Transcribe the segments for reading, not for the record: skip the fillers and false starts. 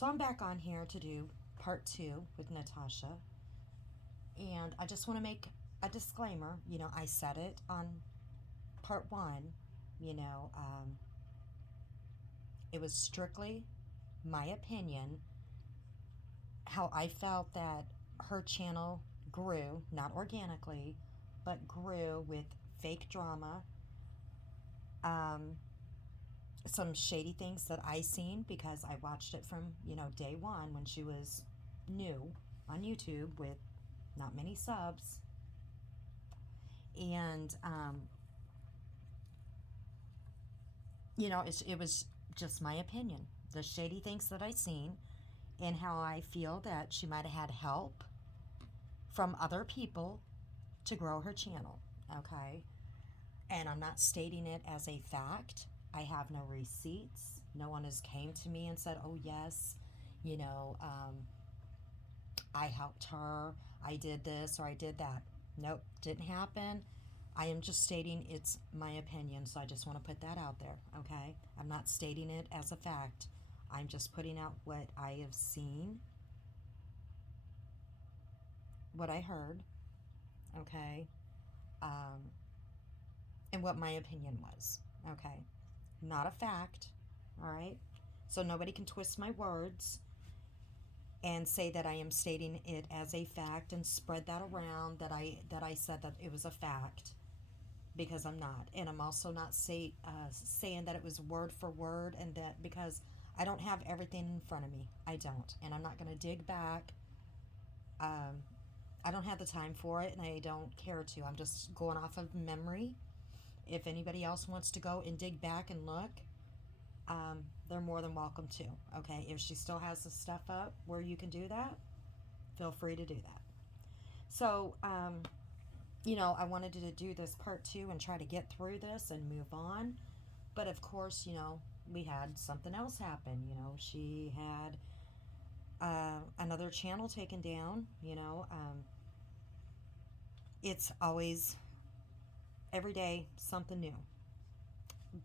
So I'm back on here to do part 2 with Natasha. And I just want to make a disclaimer. I said it on part 1. You know, it was strictly my opinion, how I felt that her channel grew, not organically, but grew with fake drama, some shady things that I seen because I watched it from, day one when she was new on YouTube with not many subs. And, it was just my opinion. The shady things that I seen and how I feel that she might have had help from other people to grow her channel, okay? And I'm not stating it as a fact. I have no receipts. No one has came to me and said, oh yes, I helped her, I did this or I did that. Nope, didn't happen. I am just stating it's my opinion, so I just want to put that out there, okay? I'm not stating it as a fact. I'm just putting out what I have seen, what I heard, okay? And what my opinion was, okay? Not a fact, all right? So nobody can twist my words and say that I am stating it as a fact and spread that around that I said that it was a fact, because I'm not. And I'm also not saying that it was word for word, and that because I don't have everything in front of me. I don't. And I'm not going to dig back. I don't have the time for it, and I don't care to. I'm just going off of memory. If anybody else wants to go and dig back and look, they're more than welcome to. Okay, if she still has the stuff up where you can do that, feel free to do that. So, I wanted to do this part 2 and try to get through this and move on. But of course, we had something else happen. She had another channel taken down. It's always every day something new.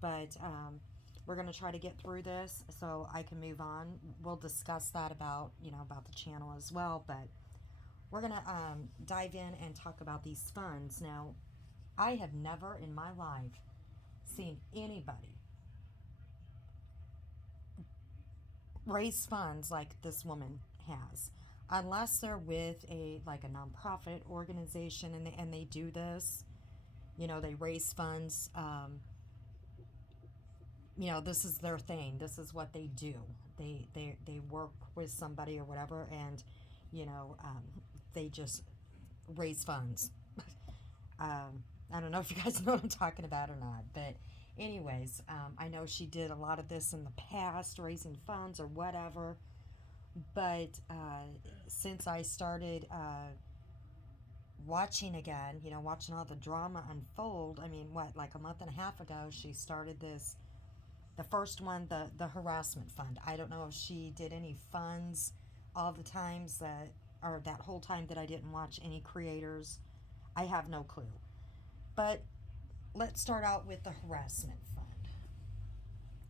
But we're going to try to get through this so I can move on. We'll discuss that about the channel as well. But we're going to dive in and talk about these funds. Now, I have never in my life seen anybody raise funds like this woman has, unless they're with a nonprofit organization and they do this. They raise funds. This is their thing. This is what they do. They work with somebody or whatever, and they just raise funds. I don't know if you guys know what I'm talking about or not, but anyways, I know she did a lot of this in the past, raising funds or whatever. But since I started watching again, watching all the drama unfold, I mean, like a month and a half ago, she started this. The first one, the harassment fund. I don't know if she did any funds all the times or that whole time that I didn't watch any creators. I have no clue. But let's start out with the harassment fund.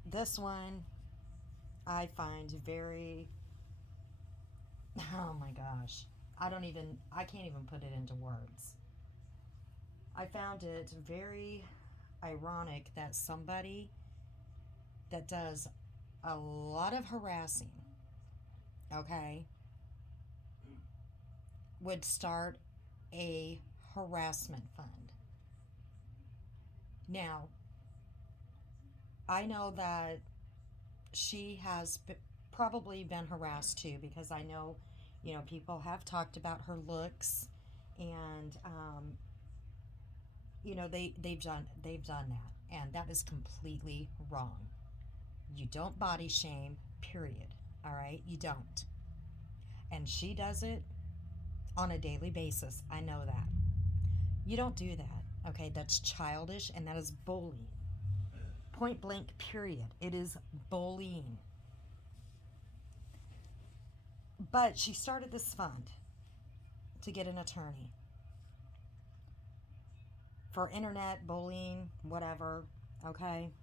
This one I find very, oh my gosh, I can't even put it into words. I found it very ironic that somebody that does a lot of harassing, okay, would start a harassment fund. Now, I know that she has probably been harassed too, because I know, people have talked about her looks, and they've done that, and that is completely wrong. You don't body shame, period. All right? You don't. And she does it on a daily basis. I know that. You don't do that. Okay? That's childish, and that is bullying. Point blank, period. It is bullying. But she started this fund to get an attorney for internet bullying, whatever. Okay?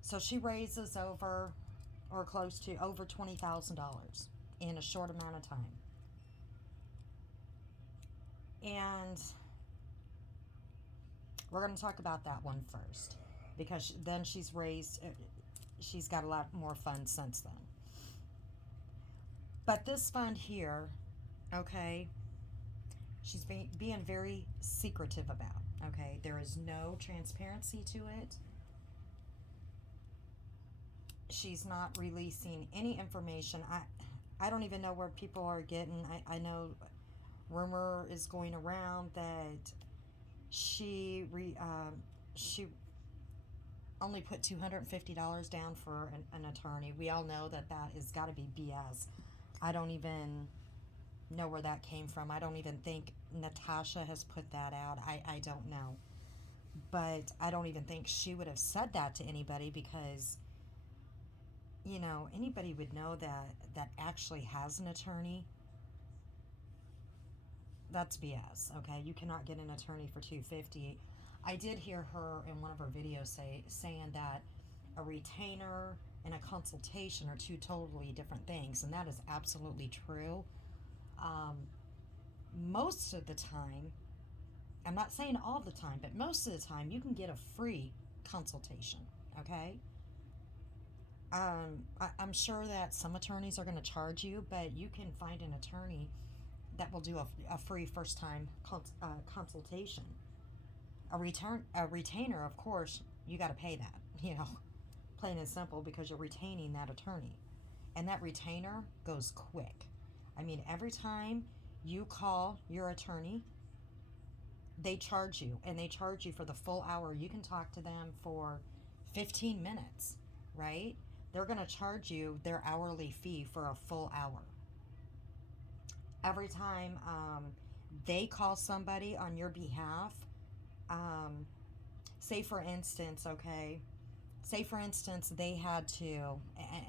So she raises over or close to over $20,000 in a short amount of time. And we're going to talk about that one first, because then she's got a lot more funds since then. But this fund here, okay, she's being very secretive about, okay? There is no transparency to it. She's not releasing any information. I don't even know where people are getting. I know rumor is going around that she only put $250 down for an attorney. We all know that has got to be BS. I don't even know where that came from. I don't even think Natasha has put that out. I don't know. But I don't even think she would have said that to anybody, because, you know, anybody would know that actually has an attorney. That's BS, okay? You cannot get an attorney for $250. I did hear her in one of her videos saying that a retainer and a consultation are two totally different things, and that is absolutely true. Most of the time, I'm not saying all the time, but most of the time, you can get a free consultation, okay? I'm sure that some attorneys are going to charge you, but you can find an attorney that will do a free first-time consultation. A retainer, of course, you got to pay that, you know, plain and simple, because you're retaining that attorney. And that retainer goes quick. I mean, every time you call your attorney, they charge you, and they charge you for the full hour. You can talk to them for 15 minutes, right? They're going to charge you their hourly fee for a full hour. Every time they call somebody on your behalf, say for instance, they had to,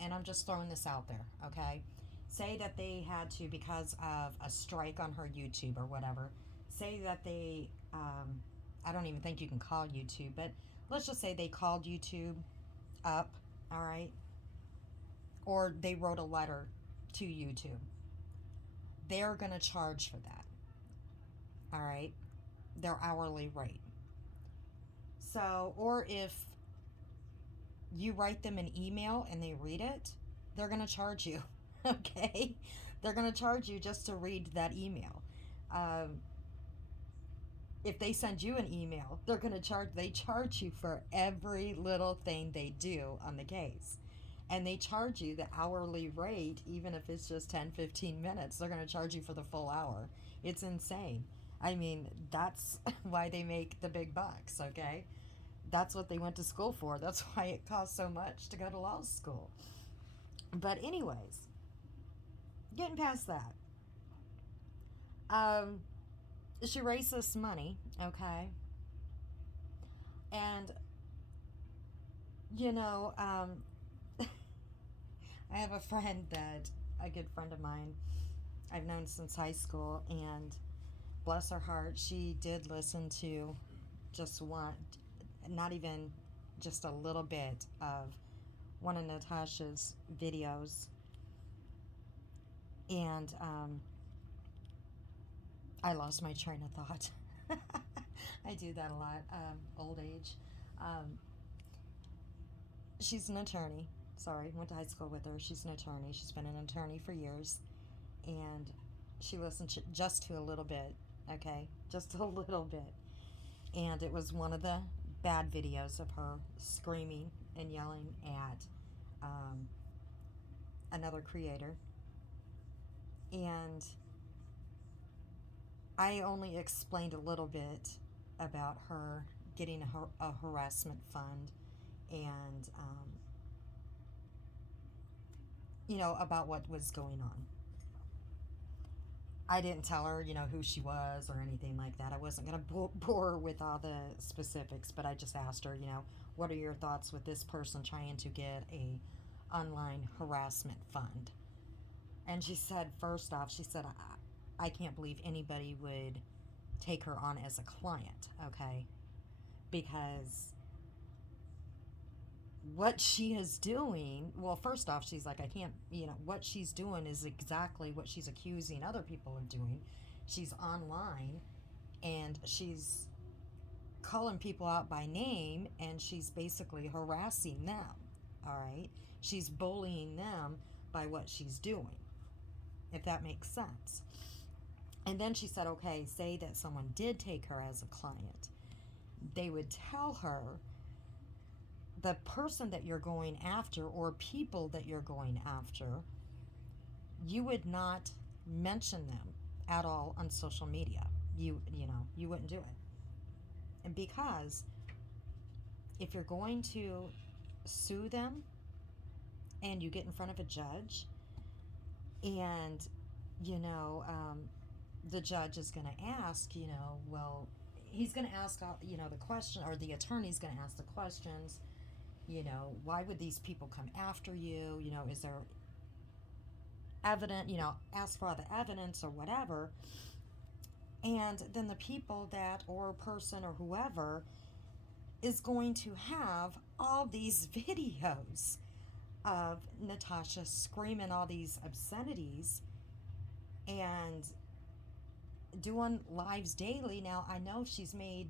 and I'm just throwing this out there, okay? Say that they had to, because of a strike on her YouTube or whatever, say that they, I don't even think you can call YouTube, but let's just say they called YouTube up, all right? Or they wrote a letter to YouTube. They're going to charge for that, all right? Their hourly rate. So, or if you write them an email and they read it, they're going to charge you, okay? They're going to charge you just to read that email. If they send you an email, they charge you for every little thing they do on the case. And they charge you the hourly rate, even if it's just 10, 15 minutes. They're going to charge you for the full hour. It's insane. I mean, that's why they make the big bucks, okay? That's what they went to school for. That's why it costs so much to go to law school. But anyways, getting past that. She raised this money, okay? And, you know, I have a good friend of mine, I've known since high school, and bless her heart, she did listen to not even just a little bit of one of Natasha's videos. And I lost my train of thought. I do that a lot, old age. She's an attorney. Sorry, went to high school with her. She's an attorney. She's been an attorney for years. And she listened just to a little bit, okay? Just a little bit. And it was one of the bad videos of her screaming and yelling at another creator. And I only explained a little bit about her getting a harassment fund, and about what was going on. I didn't tell her, who she was or anything like that. I wasn't going to bore her with all the specifics, but I just asked her, what are your thoughts with this person trying to get a online harassment fund? And she said, first off, I can't believe anybody would take her on as a client, okay? Because what she is doing, well, first off, she's like, I can't, what she's doing is exactly what she's accusing other people of doing. She's online and she's calling people out by name and she's basically harassing them. All right. She's bullying them by what she's doing, if that makes sense. And then she said, okay, say that someone did take her as a client. They would tell her the person that you're going after or people that you're going after, you would not mention them at all on social media. You wouldn't do it. And because if you're going to sue them and you get in front of a judge and you know the judge is going to ask, well, he's going to ask, the question, or the attorney's going to ask the questions, why would these people come after you? Is there evidence, ask for the evidence or whatever. And then the people that, or person or whoever, is going to have all these videos of Natasha screaming all these obscenities and doing lives daily. Now, I know she's made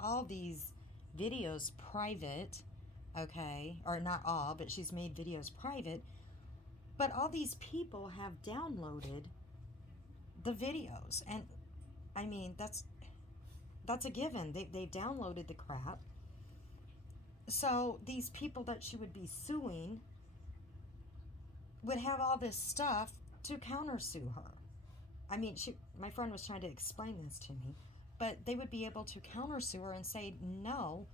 all these videos private, okay? Or not all, but she's made videos private. But all these people have downloaded the videos. And, I mean, that's a given. They've downloaded the crap. So these people that she would be suing would have all this stuff to countersue her. I mean, my friend was trying to explain this to me, but they would be able to countersue her and say, no,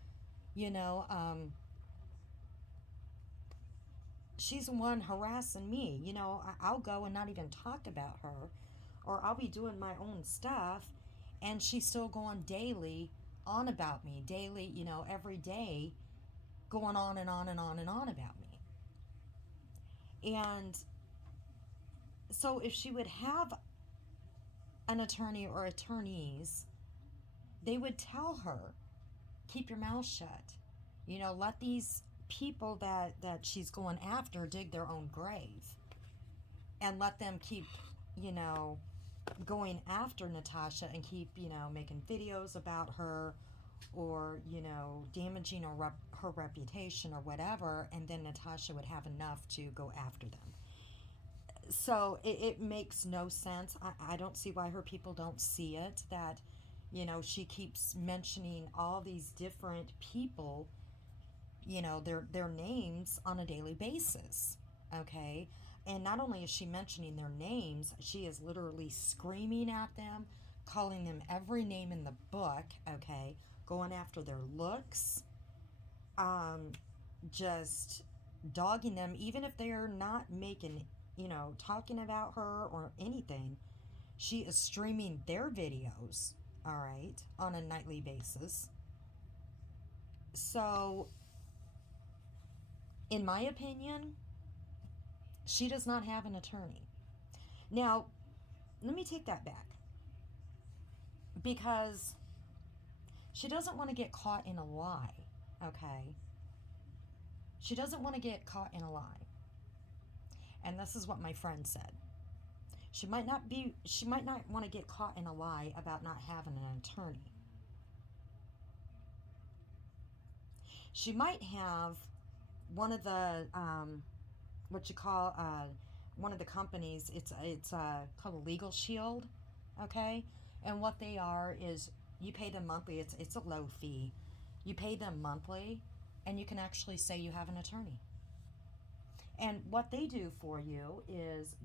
she's the one harassing me. I'll go and not even talk about her, or I'll be doing my own stuff, and she's still going daily on about me, daily, every day, going on and on and on and on about me. And so if she would have an attorney or attorneys, they would tell her, keep your mouth shut. Let these people that she's going after dig their own grave. And let them keep, going after Natasha and keep, making videos about her or, damaging her reputation or whatever. And then Natasha would have enough to go after them. So it makes no sense. I don't see why her people don't see it, that, she keeps mentioning all these different people, their names on a daily basis, okay? And not only is she mentioning their names, she is literally screaming at them, calling them every name in the book, okay? Going after their looks, just dogging them, even if they're not making, talking about her or anything. She is streaming their videos, all right, on a nightly basis. So, in my opinion, she does not have an attorney. Now, let me take that back. Because she doesn't want to get caught in a lie, okay? She doesn't want to get caught in a lie. And this is what my friend said. She might not want to get caught in a lie about not having an attorney. She might have one of the one of the companies. It's called a Legal Shield, okay? And what they are is you pay them monthly. It's a low fee. You pay them monthly, and you can actually say you have an attorney. And what they do for you is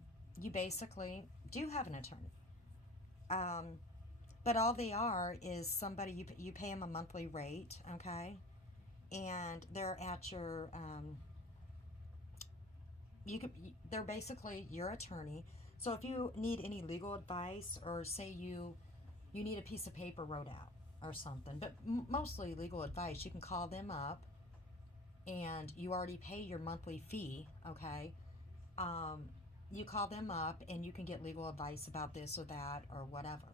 you basically do have an attorney. But all they are is somebody, you pay them a monthly rate, okay? And they're at your, they're basically your attorney. So if you need any legal advice, or say you need a piece of paper wrote out or something, but mostly legal advice, you can call them up, and you already pay your monthly fee, okay? You call them up and you can get legal advice about this or that or whatever.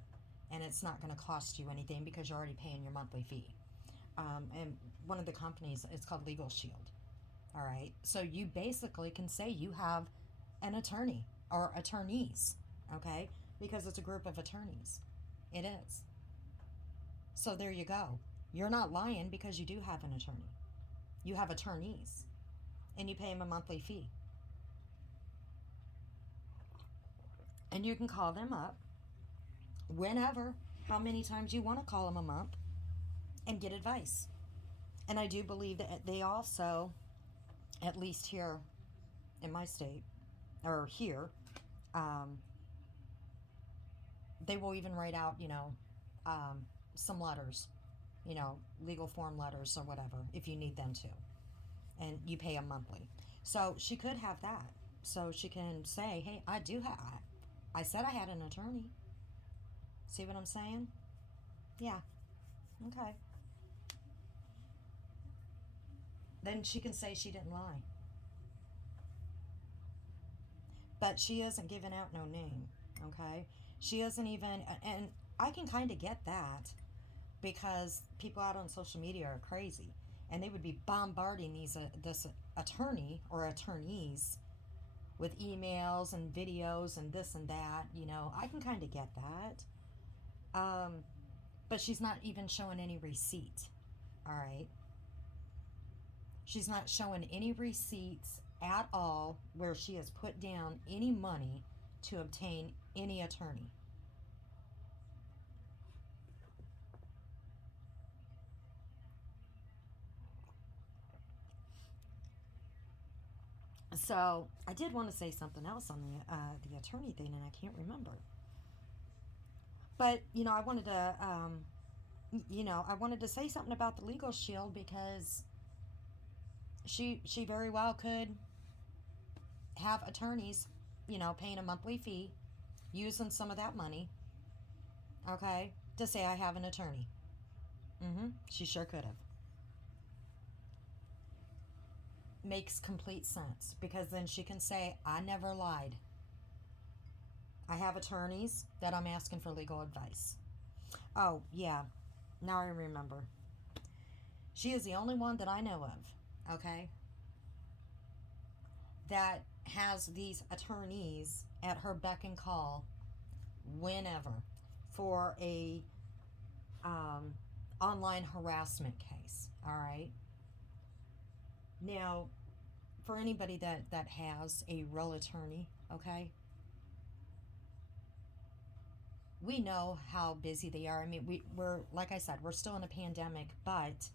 And it's not going to cost you anything because you're already paying your monthly fee. And one of the companies, it's called Legal Shield. All right. So you basically can say you have an attorney or attorneys. Okay. Because it's a group of attorneys. It is. So there you go. You're not lying because you do have an attorney. You have attorneys and you pay them a monthly fee. And you can call them up whenever, how many times you want to call them a month and get advice. And I do believe that they also, at least here in my state, or here, um, they will even write out, some letters, legal form letters or whatever, if you need them to. And you pay them monthly. So she could have that. So she can say, hey, I said I had an attorney. See what I'm saying? Yeah. Okay. Then she can say she didn't lie. But she isn't giving out no name. Okay? She isn't even, and I can kind of get that because people out on social media are crazy. And they would be bombarding this attorney or attorneys with emails and videos and this and that. I can kind of get that. But she's not even showing any receipt. All right. She's not showing any receipts at all where she has put down any money to obtain any attorney. So I did want to say something else on the attorney thing, and I can't remember. But I wanted to I wanted to say something about the legal shield because she very well could have attorneys, paying a monthly fee, using some of that money, okay, to say I have an attorney. She sure could have. Makes complete sense because then she can say I never lied. I have attorneys that I'm asking for legal advice. Oh, yeah. Now I remember. She is the only one that I know of, okay, that has these attorneys at her beck and call whenever for a online harassment case, all right? Now, for anybody that has a real attorney, okay, we know how busy they are. I mean, we're like I said, we're still in a pandemic, but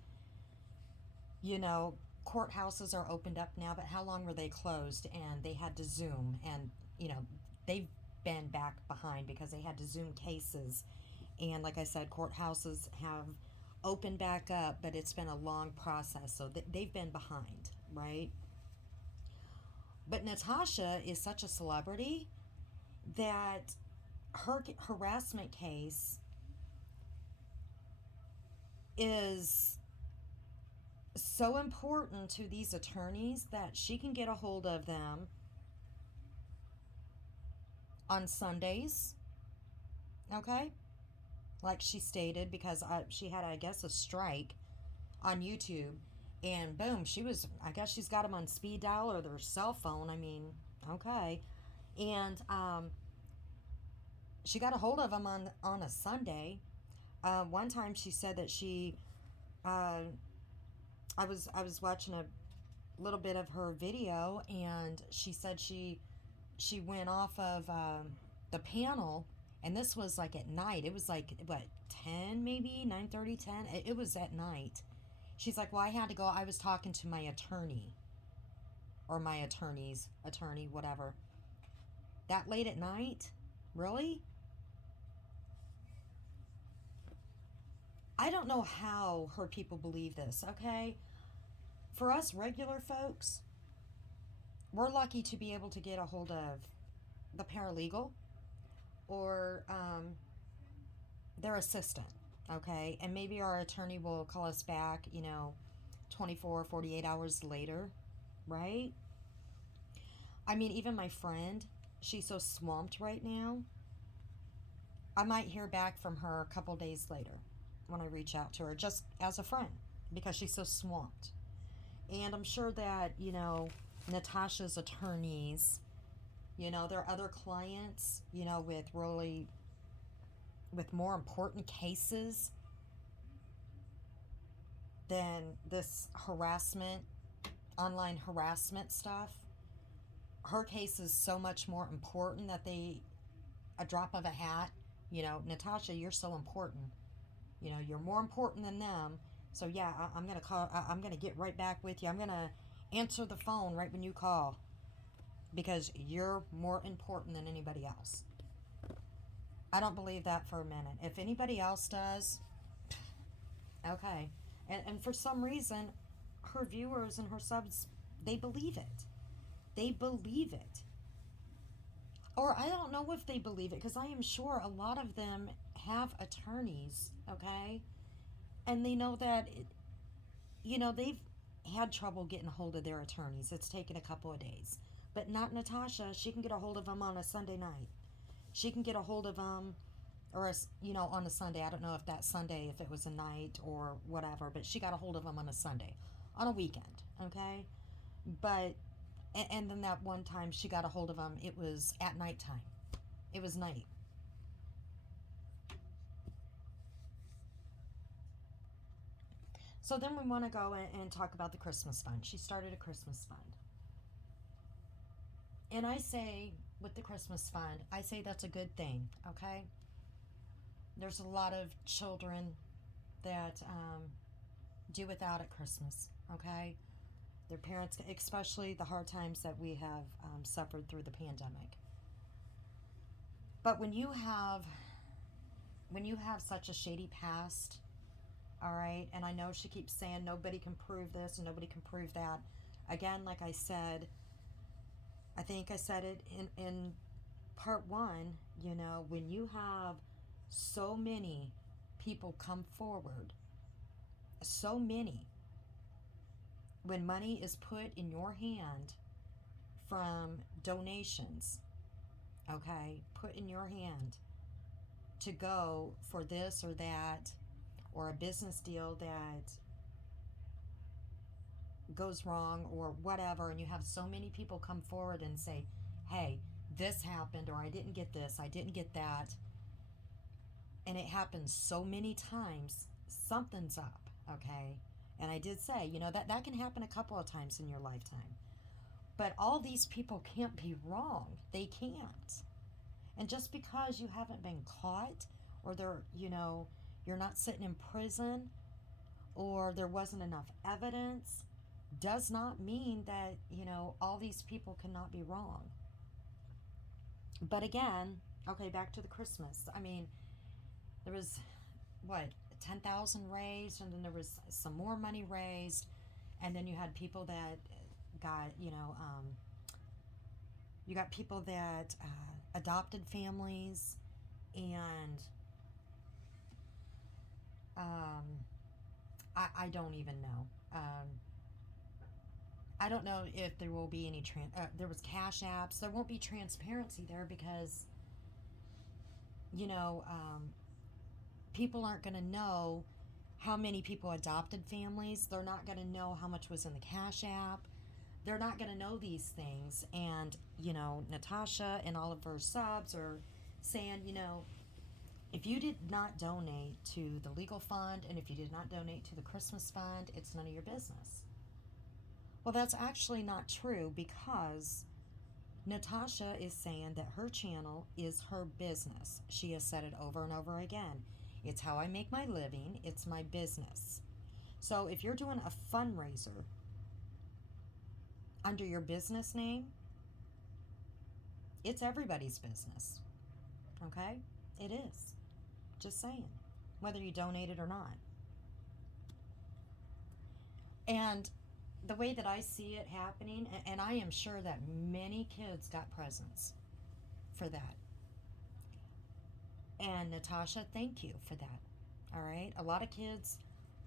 courthouses are opened up now. But how long were they closed? And they had to Zoom, and they've been back behind because they had to Zoom cases. And like I said, courthouses have opened back up, but it's been a long process, so they've been behind, right? But Natasha is such a celebrity that her harassment case is so important to these attorneys that she can get a hold of them on Sundays, okay? Like she stated, because she had, I guess, a strike on YouTube, and boom, I guess she's got them on speed dial or their cell phone. I mean, okay. And she got a hold of them on a Sunday. One time she said that I was watching a little bit of her video, and she said she went off of the panel, and this was like at night. It was like what, 10 maybe, 9:30, 10. It was at night. She's like, well, I had to go. I was talking to my attorney, or my attorney's attorney, whatever. That late at night, really? I don't know how her people believe this, okay? For us regular folks, we're lucky to be able to get a hold of the paralegal or their assistant, okay? And maybe our attorney will call us back, 24, 48 hours later, right? I mean, even my friend, she's so swamped right now. I might hear back from her a couple days later when I reach out to her, just as a friend, because she's so swamped. And I'm sure that, Natasha's attorneys, there are other clients, with more important cases than this harassment, online harassment stuff. Her case is so much more important that a drop of a hat, Natasha, you're so important. You're more important than them. So yeah, I'm gonna call. I'm gonna get right back with you. I'm gonna answer the phone right when you call because you're more important than anybody else. I don't believe that for a minute. If anybody else does, okay. And for some reason, her viewers and her subs, they believe it. They believe it. Or I don't know if they believe it because I am sure a lot of them have attorneys, okay? And they know that, they've had trouble getting a hold of their attorneys. It's taken a couple of days. But not Natasha. She can get a hold of them on a Sunday night. She can get a hold of them, or, on a Sunday. I don't know if that Sunday, if it was a night or whatever, but she got a hold of them on a Sunday, on a weekend, okay? But, and then that one time she got a hold of them, it was at nighttime. It was night. So then we want to go and talk about the Christmas fund. She started a Christmas fund. And I say, with the Christmas fund, I say that's a good thing, okay? There's a lot of children that do without at Christmas, okay? Their parents, especially the hard times that we have suffered through the pandemic. But when you have such a shady past, all right, and I know she keeps saying nobody can prove this and nobody can prove that. Again, like I said, I think I said it in part one, when you have so many people come forward, so many, when money is put in your hand from donations, okay, put in your hand to go for this or that, or a business deal that goes wrong or whatever, and you have so many people come forward and say, hey, this happened, or I didn't get this, I didn't get that, and it happens so many times, something's up, okay? And I did say, that can happen a couple of times in your lifetime. But all these people can't be wrong. They can't. And just because you haven't been caught, or you're not sitting in prison, or there wasn't enough evidence, does not mean that, all these people cannot be wrong. But again, okay, back to the Christmas. I mean, there was, 10,000 raised, and then there was some more money raised, and then you had people that got, you got people that adopted families, and I don't even know. I don't know if there will be any, there was cash apps. There won't be transparency there because, people aren't going to know how many people adopted families. They're not going to know how much was in the cash app. They're not going to know these things. And, Natasha and all of her subs are saying, if you did not donate to the legal fund and if you did not donate to the Christmas fund, it's none of your business. Well, that's actually not true because Natasha is saying that her channel is her business. She has said it over and over again. It's how I make my living. It's my business. So if you're doing a fundraiser under your business name, it's everybody's business. Okay? It is. Just saying. Whether you donate it or not. And the way that I see it happening, and I am sure that many kids got presents for that. And Natasha, thank you for that. All right? A lot of kids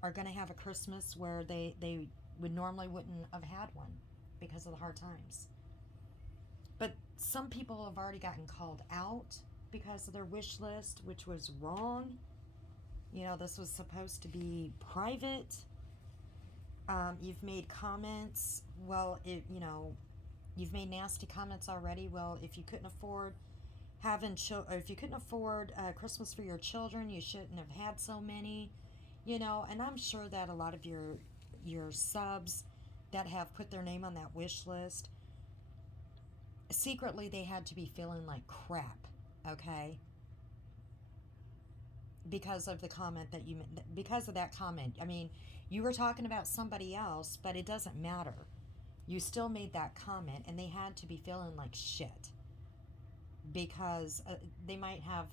are going to have a Christmas where they would normally wouldn't have had one because of the hard times. But some people have already gotten called out because of their wish list, which was wrong. This was supposed to be private. You've made comments. Well, you've made nasty comments already. Well, if you couldn't afford or if you couldn't afford Christmas for your children, you shouldn't have had so many. And I'm sure that a lot of your subs that have put their name on that wish list, secretly they had to be feeling like crap, okay? Because of the comment because of that comment. I mean, you were talking about somebody else, but it doesn't matter. You still made that comment, and they had to be feeling like shit because they might have,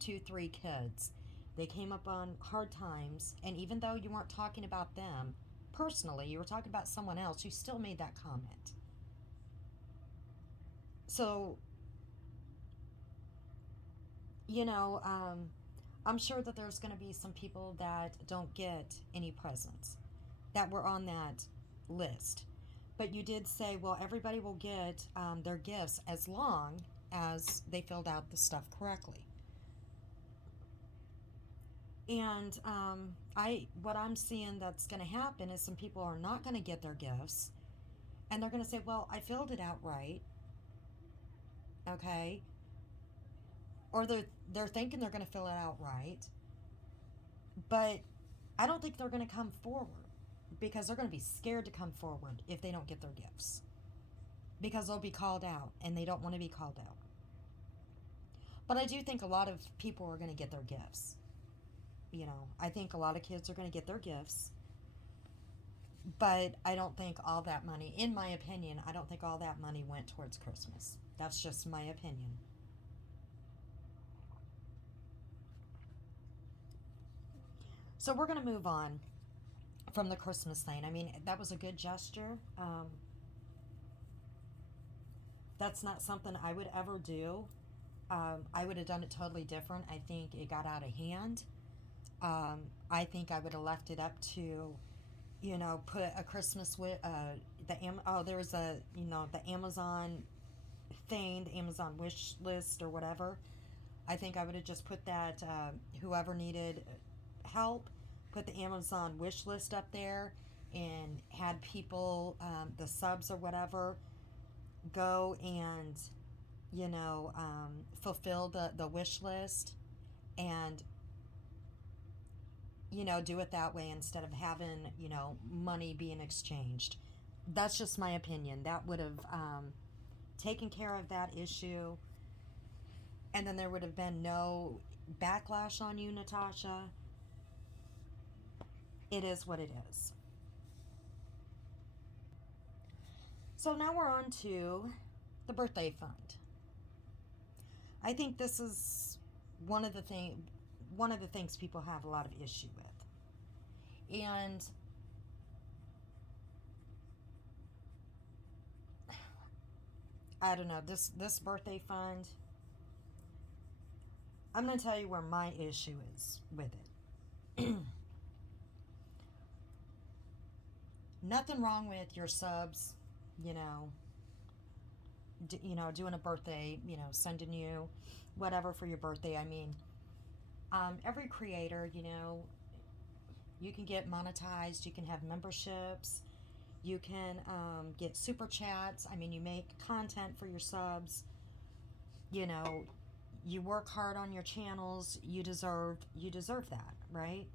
2, 3 kids. They came up on hard times, and even though you weren't talking about them personally, you were talking about someone else, you still made that comment. So, you know, um, I'm sure that there's going to be some people that don't get any presents that were on that list. But you did say, well, everybody will get their gifts as long as they filled out the stuff correctly. And what I'm seeing that's going to happen is some people are not going to get their gifts, and they're going to say, "Well, I filled it out right, okay," or they're thinking they're going to fill it out right, but I don't think they're going to come forward because they're going to be scared to come forward if they don't get their gifts because they'll be called out and they don't want to be called out. But I do think a lot of people are going to get their gifts. I think a lot of kids are going to get their gifts, but I don't think all that money, in my opinion, I don't think all that money went towards Christmas. That's just my opinion. So we're going to move on from the Christmas thing. I mean, that was a good gesture. That's not something I would ever do. I would have done it totally different. I think it got out of hand. I think I would have left it up to, put a Christmas with there's the Amazon thing, the Amazon wish list or whatever. I think I would have just put that whoever needed help, put the Amazon wish list up there, and had people, the subs or whatever, go and fulfill the wish list and do it that way instead of having money being exchanged. That's just my opinion. That would have taken care of that issue, and then there would have been no backlash on you, Natasha. It is what it is. So now we're on to the birthday fund. I think this is one of the things people have a lot of issue with. And I don't know, this birthday fund, I'm going to tell you where my issue is with it. Nothing wrong with your subs, doing a birthday, sending you whatever for your birthday. I mean, every creator, you can get monetized, you can have memberships, you can get super chats. I mean, you make content for your subs, you work hard on your channels, you deserve that, right?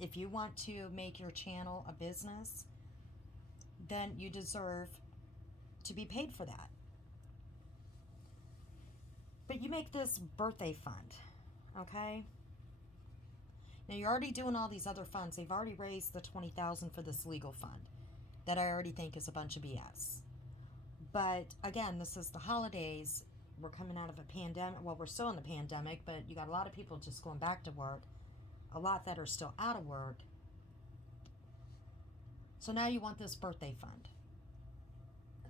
If you want to make your channel a business, then you deserve to be paid for that. But you make this birthday fund, okay? Now you're already doing all these other funds. They've already raised the $20,000 for this legal fund that I already think is a bunch of BS. But again, this is the holidays. We're coming out of a pandemic. Well, we're still in the pandemic, but you got a lot of people just going back to work, a lot that are still out of work. So now you want this birthday fund.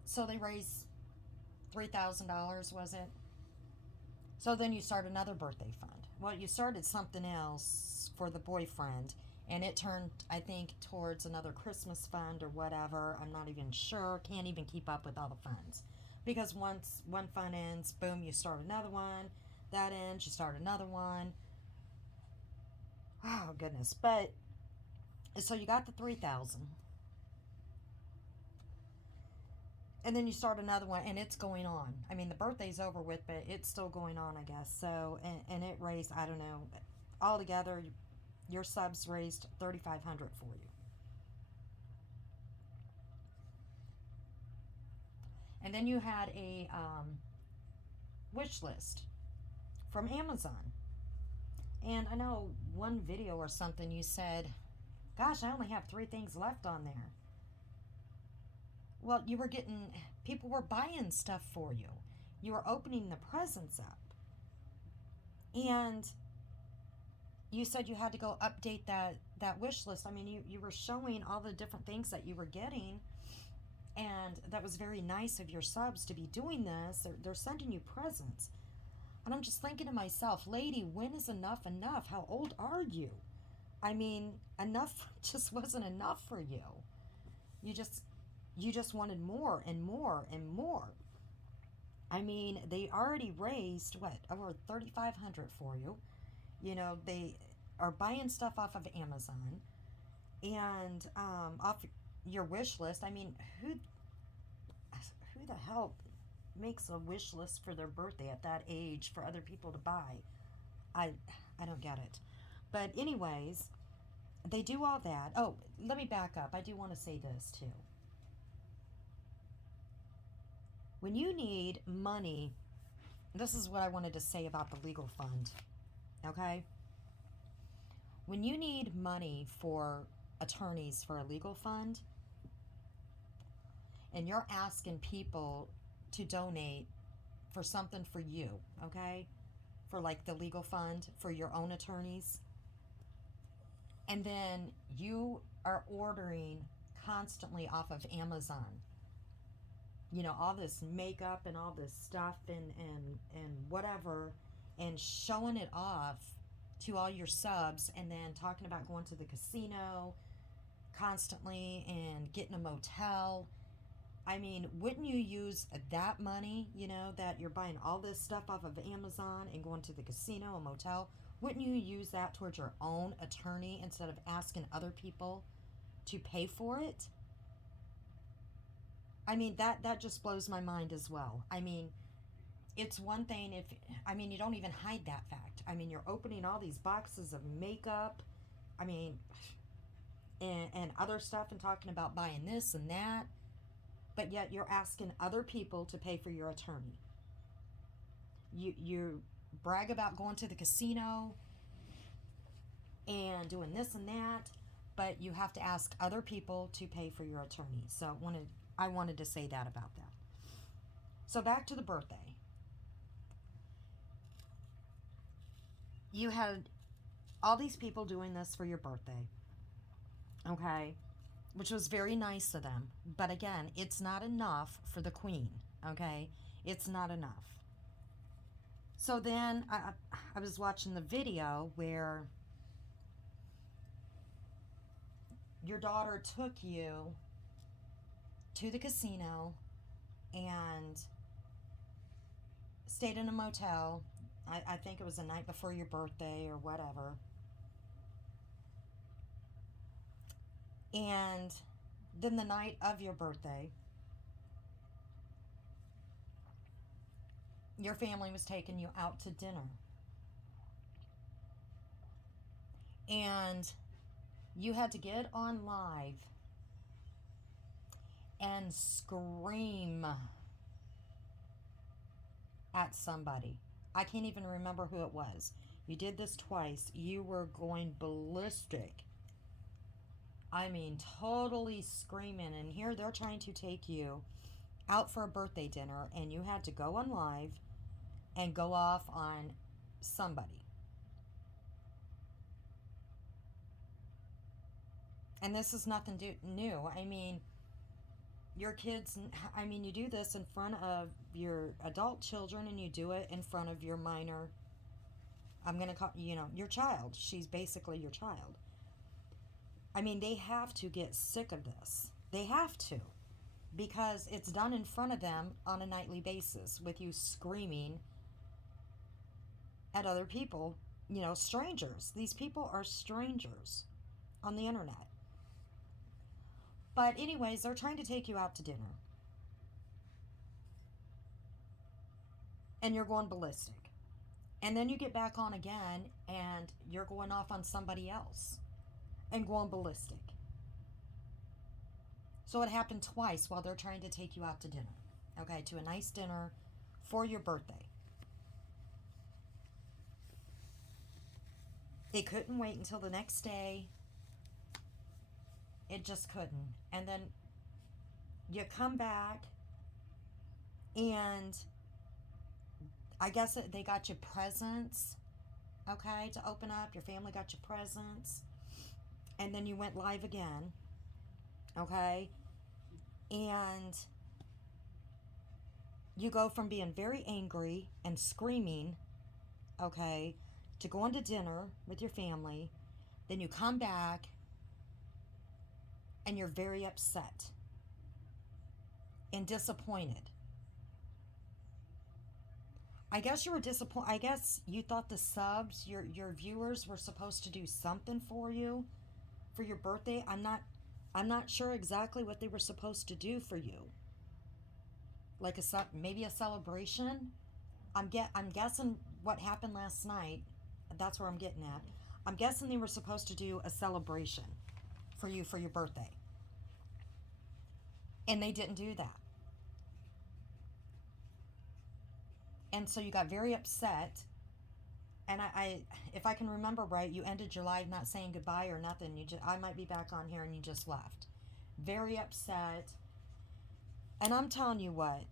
So they raise $3,000, was it? So then you start another birthday fund. Well, you started something else for the boyfriend, and it turned, I think, towards another Christmas fund or whatever. I'm not even sure. Can't even keep up with all the funds. Because once one fund ends, boom, you start another one. That ends, you start another one. Oh, goodness. But So you got the 3,000. And then you start another one, and it's going on. I mean, the birthday's over with, but it's still going on, I guess. So, and it raised, I don't know, altogether, your subs raised 3,500 for you. And then you had a wish list from Amazon. And I know one video or something you said, gosh, I only have 3 things left on there. Well, you were getting, people were buying stuff for you. You were opening the presents up. And you said you had to go update that wish list. I mean, you were showing all the different things that you were getting. And that was very nice of your subs to be doing this. They're sending you presents. And I'm just thinking to myself, lady, when is enough enough? How old are you? I mean, enough just wasn't enough for you. You just wanted more and more and more. I mean, they already raised what, over 3,500 for you. You know, they are buying stuff off of Amazon and off your wish list. I mean, who the hell makes a wish list for their birthday at that age for other people to buy? I don't get it. But anyways, they do all that. Oh, let me back up. I do want to say this too. When you need money, this is what I wanted to say about the legal fund. Okay? When you need money for attorneys for a legal fund, and you're asking people to donate for something for you, okay? For like the legal fund for your own attorneys. And then you are ordering constantly off of Amazon. You know, all this makeup and all this stuff and whatever, and showing it off to all your subs, and then talking about going to the casino constantly and getting a motel. I mean, wouldn't you use that money, you know, that you're buying all this stuff off of Amazon and going to the casino, a motel? Wouldn't you use that towards your own attorney instead of asking other people to pay for it? I mean, that just blows my mind as well. I mean, it's one thing if, I mean, you don't even hide that fact. I mean, you're opening all these boxes of makeup, I mean, and other stuff, and talking about buying this and that, but yet you're asking other people to pay for your attorney. You brag about going to the casino and doing this and that, but you have to ask other people to pay for your attorney. So I wanted to say that about that. So back to the birthday. You had all these people doing this for your birthday, okay? Which was very nice of them. But again, it's not enough for the queen, okay? It's not enough. So then I was watching the video where your daughter took you to the casino and stayed in a motel. I think it was the night before your birthday or whatever. And then the night of your birthday, your family was taking you out to dinner. And you had to get on live and scream at somebody. I can't even remember who it was. You did this twice. You were going ballistic. I mean, totally screaming. And here they're trying to take you out for a birthday dinner, and you had to go on live and go off on somebody. And this is nothing new. I mean, your kids, I mean, you do this in front of your adult children, and you do it in front of your minor, I'm going to call, you know, your child. She's basically your child. I mean, they have to get sick of this. They have to. Because it's done in front of them on a nightly basis with you screaming at other people, you know, strangers. These people are strangers on the internet. But anyways, they're trying to take you out to dinner, and you're going ballistic. And then you get back on again, and you're going off on somebody else and going ballistic. So it happened twice while they're trying to take you out to dinner. Okay, to a nice dinner for your birthday. It couldn't wait until the next day. It just couldn't. And then you come back, and I guess they got you presents, okay, to open up. Your family got you presents. And then you went live again, okay? And you go from being very angry and screaming, okay, to going to dinner with your family. Then you come back and you're very upset and disappointed. I guess you were disappointed. I guess you thought the subs, your viewers, were supposed to do something for you for your birthday. I'm not sure exactly what they were supposed to do for you. Like maybe a celebration. I'm guessing what happened last night. That's where I'm getting at. I'm guessing they were supposed to do a celebration for you for your birthday, and they didn't do that. And so you got very upset. And I if I can remember right, you ended your live not saying goodbye or nothing. I might be back on here, and you just left. Very upset. And I'm telling you what,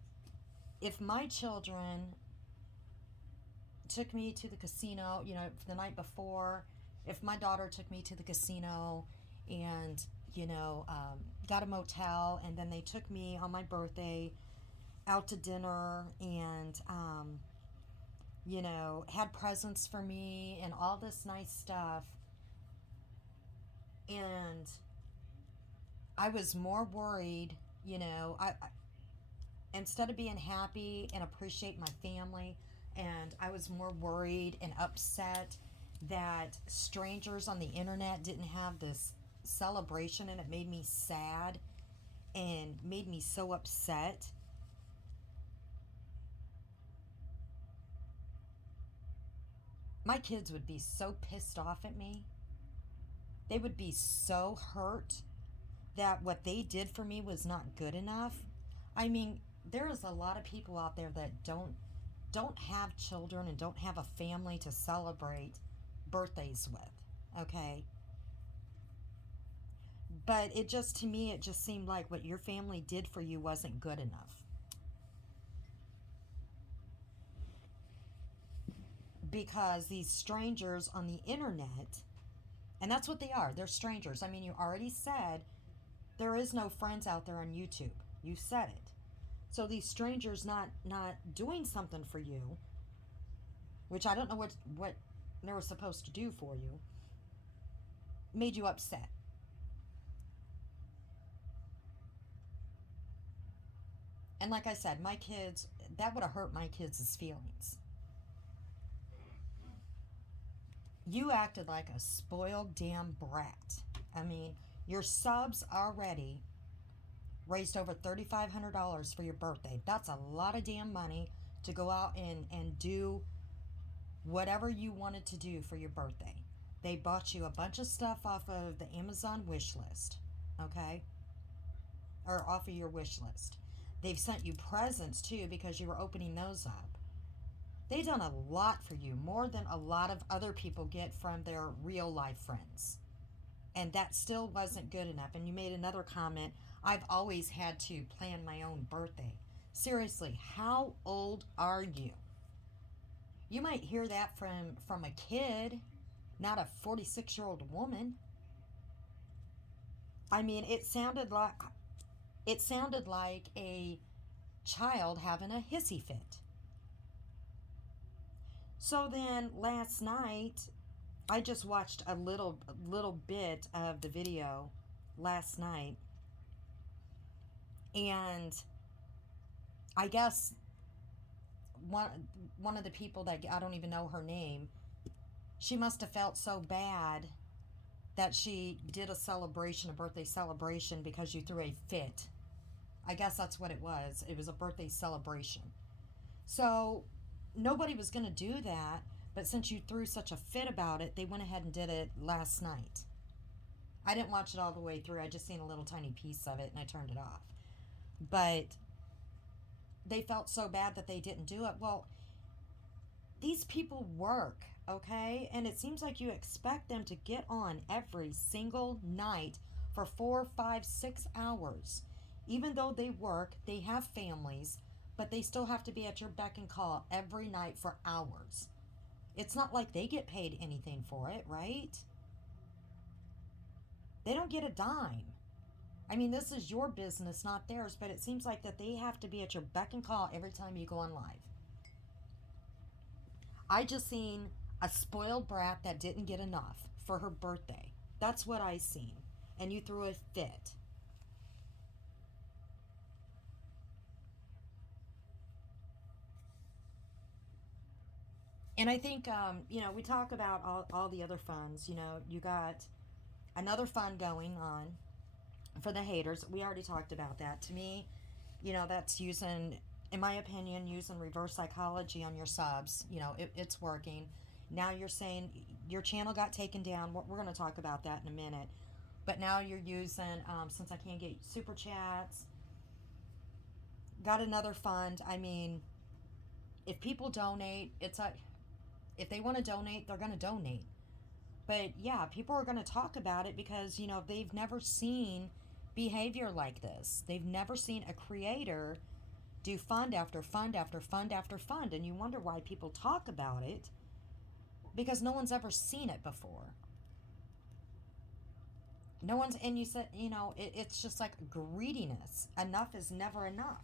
if my children took me to the casino, the night before, if my daughter took me to the casino and, got a motel, and then they took me on my birthday out to dinner and, had presents for me and all this nice stuff, and I was more worried, I instead of being happy and appreciate my family, and I was more worried and upset that strangers on the internet didn't have this celebration, and it made me sad and made me so upset. My kids would be so pissed off at me. They would be so hurt that what they did for me was not good enough. I mean, there is a lot of people out there that don't have children and don't have a family to celebrate birthdays with, okay? But to me, it just seemed like what your family did for you wasn't good enough. Because these strangers on the internet, and that's what they are, they're strangers. I mean, you already said there is no friends out there on YouTube. You said it. So these strangers not doing something for you, which I don't know what they were supposed to do for you, made you upset. And like I said, my kids, that would have hurt my kids' feelings. You acted like a spoiled damn brat. I mean, your subs already raised over $3,500 for your birthday. That's a lot of damn money to go out and do whatever you wanted to do for your birthday. They bought you a bunch of stuff off of the Amazon wish list, okay? Or off of your wish list. They've sent you presents too because you were opening those up. They've done a lot for you, more than a lot of other people get from their real life friends. And that still wasn't good enough. And you made another comment, I've always had to plan my own birthday. Seriously, how old are you? You might hear that from a kid, not a 46-year-old woman. I mean, it sounded like a child having a hissy fit. So then last night, I just watched a little bit of the video last night, and I guess one of the people that I don't even know her name, she must have felt so bad that she did a celebration, a birthday celebration, because you threw a fit. I guess that's what it was. It was a birthday celebration. So nobody was going to do that, but since you threw such a fit about it, they went ahead and did it last night. I didn't watch it all the way through. I just seen a little tiny piece of it and I turned it off. But they felt so bad that they didn't do it. Well, these people work, okay? And it seems like you expect them to get on every single night for 4, 5, 6 hours. Even though they work, they have families, but they still have to be at your beck and call every night for hours. It's not like they get paid anything for it, right? They don't get a dime. I mean, this is your business, not theirs, but it seems like that they have to be at your beck and call every time you go on live. I just seen a spoiled brat that didn't get enough for her birthday. That's what I seen. And you threw a fit. And I think, we talk about all the other funds. You got another fund going on for the haters. We already talked about that. To me, that's using, in my opinion, using reverse psychology on your subs. It's working. Now you're saying your channel got taken down. We're going to talk about that in a minute. But now you're using, since I can't get super chats, got another fund. I mean, if people donate, if they want to donate, they're going to donate. But yeah, people are going to talk about it because, they've never seen behavior like this. They've never seen a creator do fund after fund after fund after fund. And you wonder why people talk about it, because no one's ever seen it before. No one's, and you said, it's just like greediness. Enough is never enough.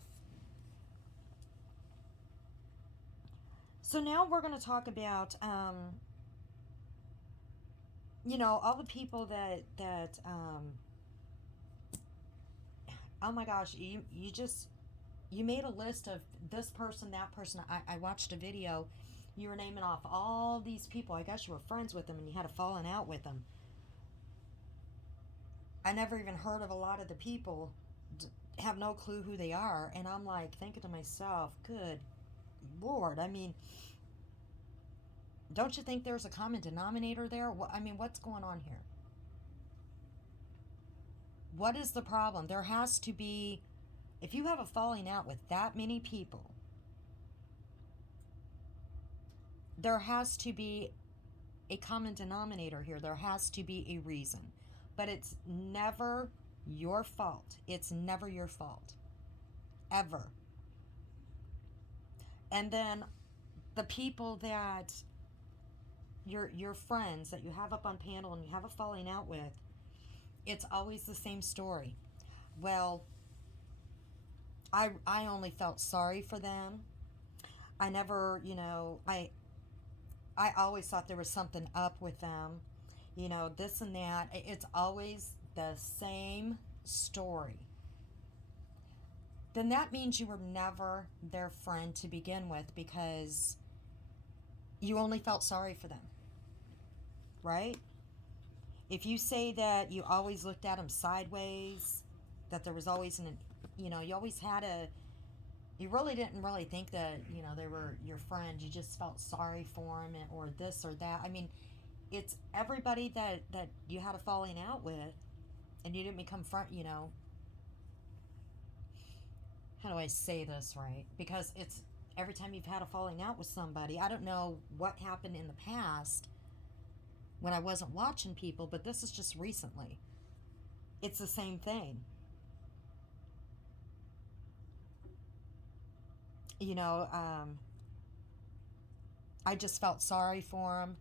So now we're going to talk about, all the people that oh my gosh, you made a list of this person, that person. I watched a video. You were naming off all these people. I guess you were friends with them and you had a falling out with them. I never even heard of a lot of the people, have no clue who they are. And I'm like thinking to myself, good Lord, I mean, don't you think there's a common denominator there? What's going on here? What is the problem? There has to be, if you have a falling out with that many people, there has to be a common denominator here. There has to be a reason. But it's never your fault. It's never your fault. Ever. And then the people that your friends that you have up on panel and you have a falling out with, it's always the same story. Well, I only felt sorry for them. I never, I always thought there was something up with them. This and that. It's always the same story. Then that means you were never their friend to begin with, because you only felt sorry for them. Right? If you say that you always looked at them sideways, that there was always you always had you really didn't really think that, they were your friend. You just felt sorry for them or this or that. I mean, it's everybody that you had a falling out with and you didn't become friend, how do I say this right? Because it's every time you've had a falling out with somebody. I don't know what happened in the past when I wasn't watching people, but this is just recently. It's the same thing. I just felt sorry for them.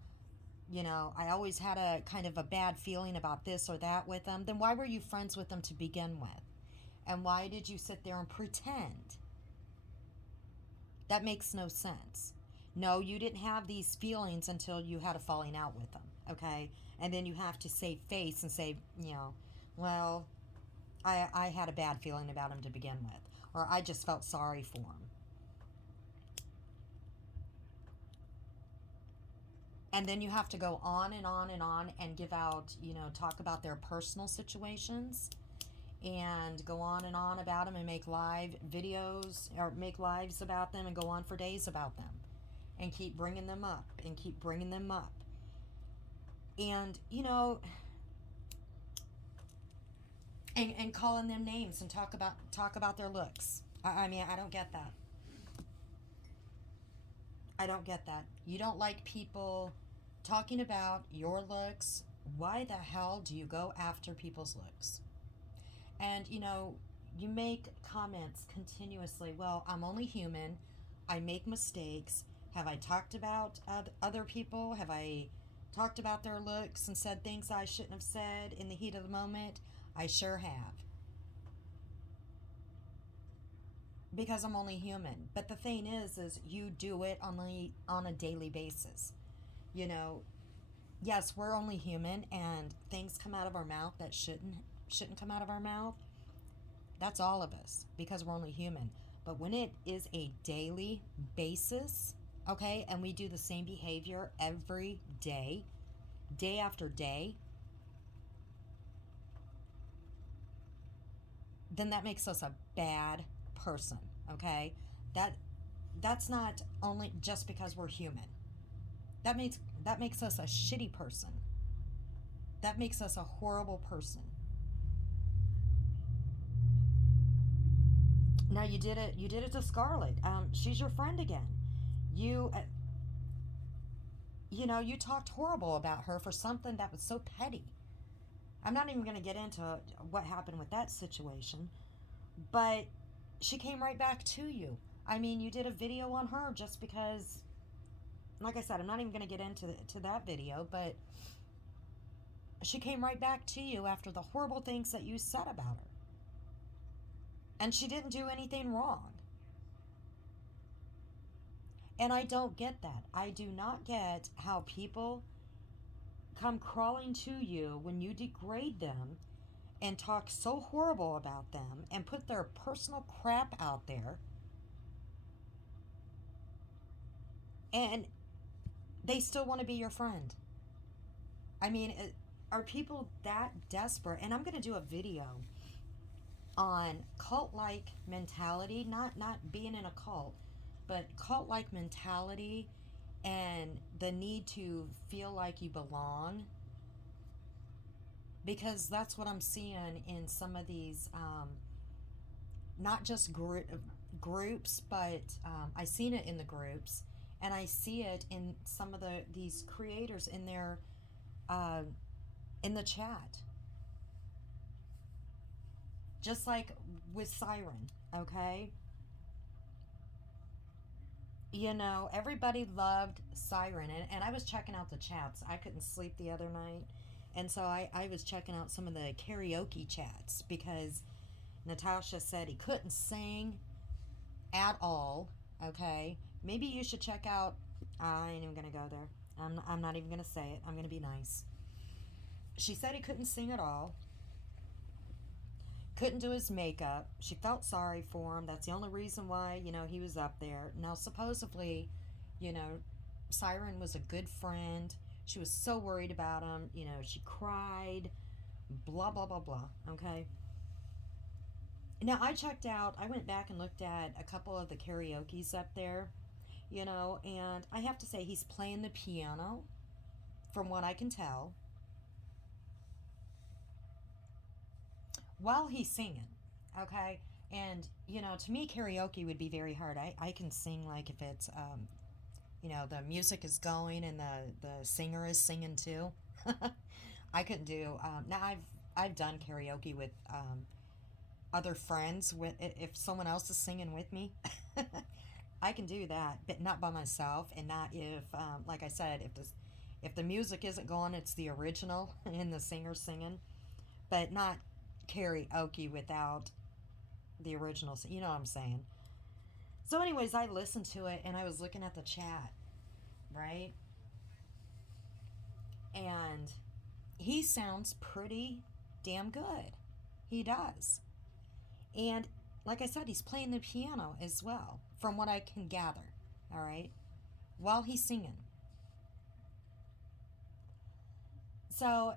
I always had a kind of a bad feeling about this or that with them. Then why were you friends with them to begin with? And why did you sit there and pretend? That makes no sense. No, you didn't have these feelings until you had a falling out with them, okay? And then you have to save face and say, well, I had a bad feeling about him to begin with. Or I just felt sorry for him. And then you have to go on and on and on and give out, talk about their personal situations and go on about them and make live videos or make lives about them and go on for days about them and keep bringing them up and keep bringing them up. And, and calling them names and talk about their looks. I mean, I don't get that. I don't get that. You don't like people talking about your looks. Why the hell do you go after people's looks? And, you make comments continuously. Well, I'm only human. I make mistakes. Have I talked about other people? Have I talked about their looks and said things I shouldn't have said in the heat of the moment? I sure have. Because I'm only human. But the thing is you do it on a daily basis. Yes, we're only human, and things come out of our mouth that shouldn't come out of our mouth. That's all of us, because we're only human. But when it is a daily basis, okay, and we do the same behavior every day, day after day, then that makes us a bad person, okay? That's not only just because we're human. That makes us a shitty person. That makes us a horrible person. Now you did it to Scarlett. She's your friend again. You you talked horrible about her for something that was so petty. I'm not even going to get into what happened with that situation, but she came right back to you. I mean, you did a video on her just because, like I said, I'm not even going to get into that video, but she came right back to you after the horrible things that you said about her. And she didn't do anything wrong. And I don't get that. I do not get how people come crawling to you when you degrade them and talk so horrible about them and put their personal crap out there. And they still want to be your friend. I mean, are people that desperate? And I'm going to do a video on cult-like mentality, not being in a cult, but cult-like mentality and the need to feel like you belong, because that's what I'm seeing in some of these not just groups, but I seen it in the groups, and I see it in some of these creators in their in the chat. Just like with Siren, okay? Everybody loved Siren, and I was checking out the chats. I couldn't sleep the other night, and so I was checking out some of the karaoke chats, because Natasha said he couldn't sing at all, okay? Maybe you should check out, I ain't even going to go there. I'm not even going to say it. I'm going to be nice. She said he couldn't sing at all. Couldn't do his makeup. She felt sorry for him. That's the only reason why, he was up there. Now, supposedly, Siren was a good friend. She was so worried about him. She cried. Blah, blah, blah, blah. Okay? Now, I went back and looked at a couple of the karaoke's up there, and I have to say, he's playing the piano, from what I can tell, while he's singing, okay? And, to me, karaoke would be very hard. I can sing, like, if it's, the music is going and the singer is singing too. I couldn't do, now I've done karaoke with other friends, if someone else is singing with me. I can do that, but not by myself, and not if, like I said, if the music isn't going, it's the original and the singer singing, but not karaoke without the original. You know what I'm saying? So anyways, I listened to it, and I was looking at the chat, right? And he sounds pretty damn good. He does. And like I said, he's playing the piano as well, from what I can gather, all right, while he's singing. So,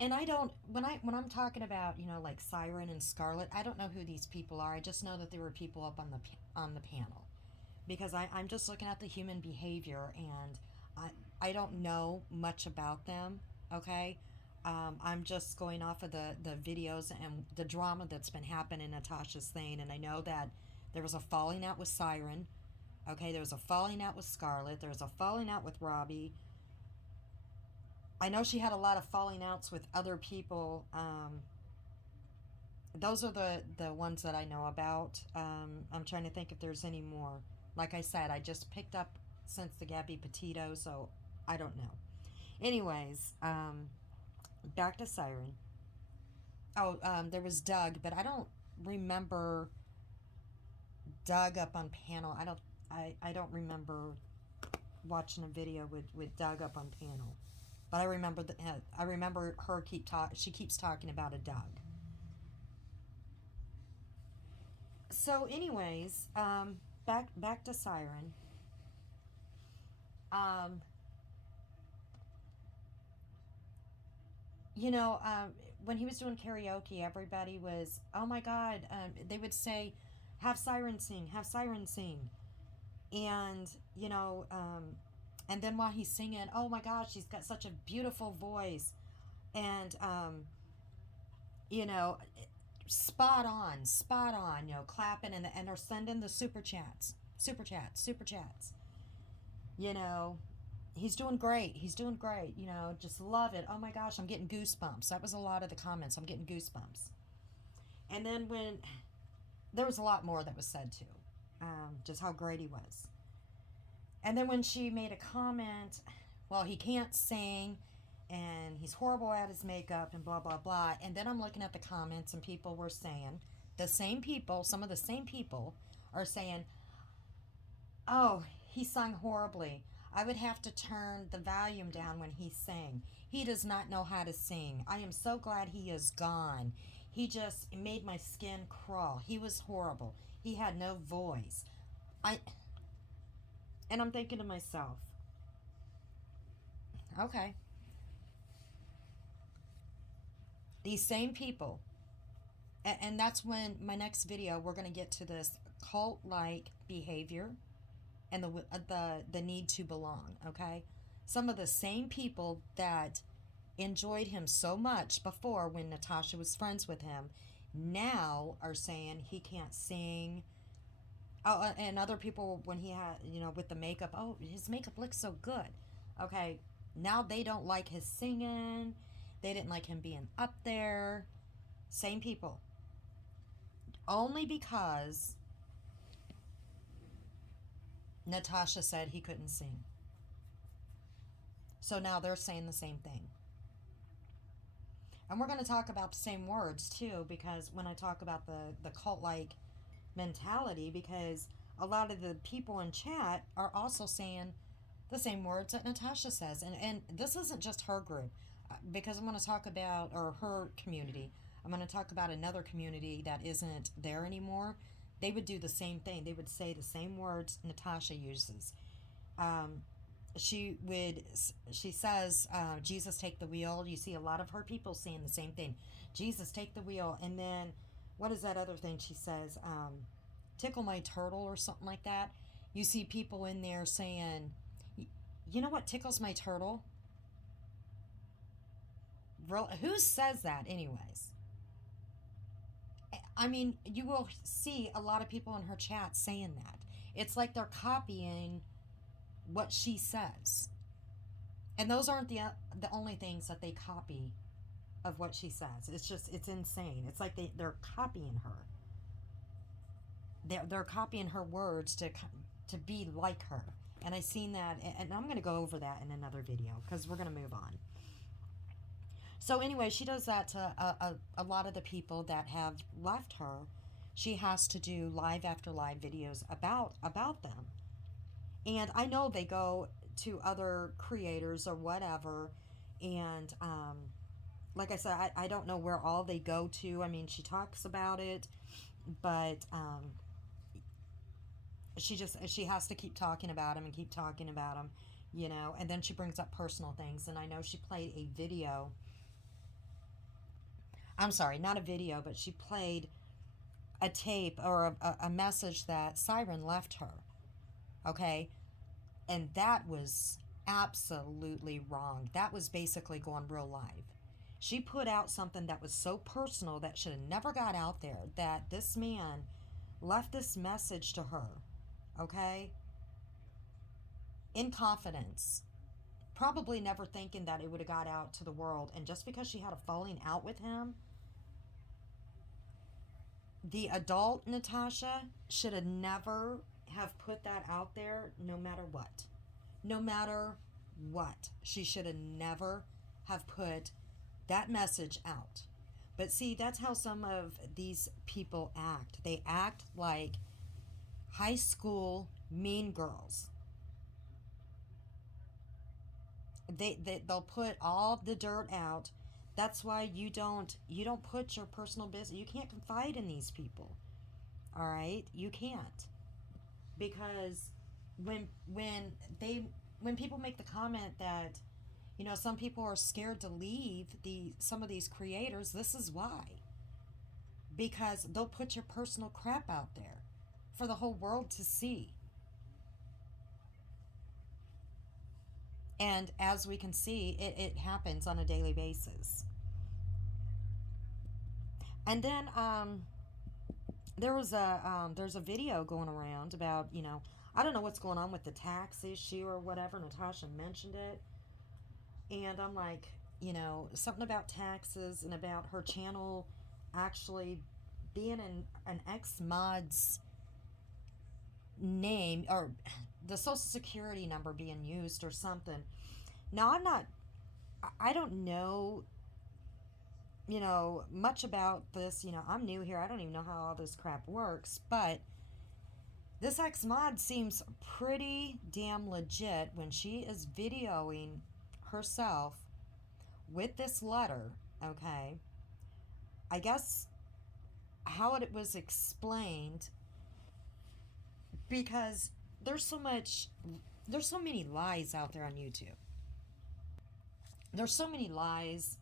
and I don't, when I'm talking about, like Siren and Scarlet, I don't know who these people are. I just know that there were people up on the panel, because I'm just looking at the human behavior, and I don't know much about them. Okay. I'm just going off of the videos and the drama that's been happening in Natasha's thing, and I know that there was a falling out with Siren. Okay, there was a falling out with Scarlet. There was a falling out with Robbie. I know she had a lot of falling outs with other people. Those are the ones that I know about. I'm trying to think if there's any more. Like I said, I just picked up since the Gabby Petito, so I don't know. Anyways, back to Siren. Oh, there was Doug, but I don't remember Doug up on panel. I don't remember watching a video with Doug up on panel. But I remember her she keeps talking about a Doug. So, anyways, back to Siren. Um, you know, when he was doing karaoke, everybody was, oh my God, they would say, have Siren sing, have Siren sing. And, and then while he's singing, oh my gosh, she's got such a beautiful voice. And, you know, spot on, clapping, and they're sending the super chats. You know, he's doing great. He's doing great. Just love it. Oh my gosh, I'm getting goosebumps. That was a lot of the comments. I'm getting goosebumps. And then when there was a lot more that was said too, just how great he was. And then when she made a comment, well, he can't sing and he's horrible at his makeup and blah, blah, blah. And then I'm looking at the comments and people were saying, some of the same people are saying, oh, he sung horribly. I would have to turn the volume down when he sang. He does not know how to sing. I am so glad he is gone. He just made my skin crawl. He was horrible. He had no voice. And I'm thinking to myself, okay, these same people, and that's when my next video, we're going to get to this cult-like behavior and the need to belong, okay? Some of the same people that enjoyed him so much before when Natasha was friends with him now are saying he can't sing. Oh, and other people, when he had, with the makeup, oh, his makeup looks so good. Okay, now they don't like his singing. They didn't like him being up there. Same people. Only because Natasha said he couldn't sing. So now they're saying the same thing. And we're going to talk about the same words too, because when I talk about the cult-like mentality, because a lot of the people in chat are also saying the same words that Natasha says. And this isn't just her group, because I'm going to talk about, or her community. I'm going to talk about another community that isn't there anymore. They would do the same thing. They would say the same words Natasha uses. She says, Jesus, take the wheel. You see a lot of her people saying the same thing. Jesus, take the wheel. And then, what is that other thing she says? Tickle my turtle or something like that. You see people in there saying, you know what tickles my turtle? Who says that anyways? I mean, you will see a lot of people in her chat saying that. It's like they're copying what she says. And those aren't the only things that they copy of what she says. It's insane. It's like they're copying her. They're copying her words to be like her. And I seen that, and I'm going to go over that in another video because we're going to move on. So anyway, she does that to a lot of the people that have left her. She has to do live after live videos about them. And I know they go to other creators or whatever. And like I said, I don't know where all they go to. I mean, she talks about it, but she has to keep talking about them and keep talking about them. you know, and then she brings up personal things. And I know she played a video. I'm sorry, not a video, but she played a tape or a message that Siren left her. Okay. And that was absolutely wrong. That was basically going real live. She put out something that was so personal that should have never got out there, that this man left this message to her, okay, in confidence, probably never thinking that it would have got out to the world. And just because she had a falling out with him, the adult Natasha should have never have put that out there, no matter what. No matter what. She should have never have put that message out. But see, that's how some of these people act. They act like high school mean girls. They'll put all the dirt out. That's why you don't put your personal business. You can't confide in these people. All right? You can't. Because when people make the comment that, you know, some people are scared to leave some of these creators, this is why. Because they'll put your personal crap out there for the whole world to see. And as we can see, it happens on a daily basis. And then there's a video going around about, you know, I don't know what's going on with the tax issue or whatever. Natasha mentioned it, and I'm like, you know, something about taxes and about her channel actually being in an ex mod's name, or the social security number being used or something. Now I don't know, you know, much about this. You know, I'm new here. I don't even know how all this crap works, but this ex mod seems pretty damn legit when she is videoing herself with this letter, okay? I guess how it was explained, because there's so many lies out there on YouTube. There's so many lies,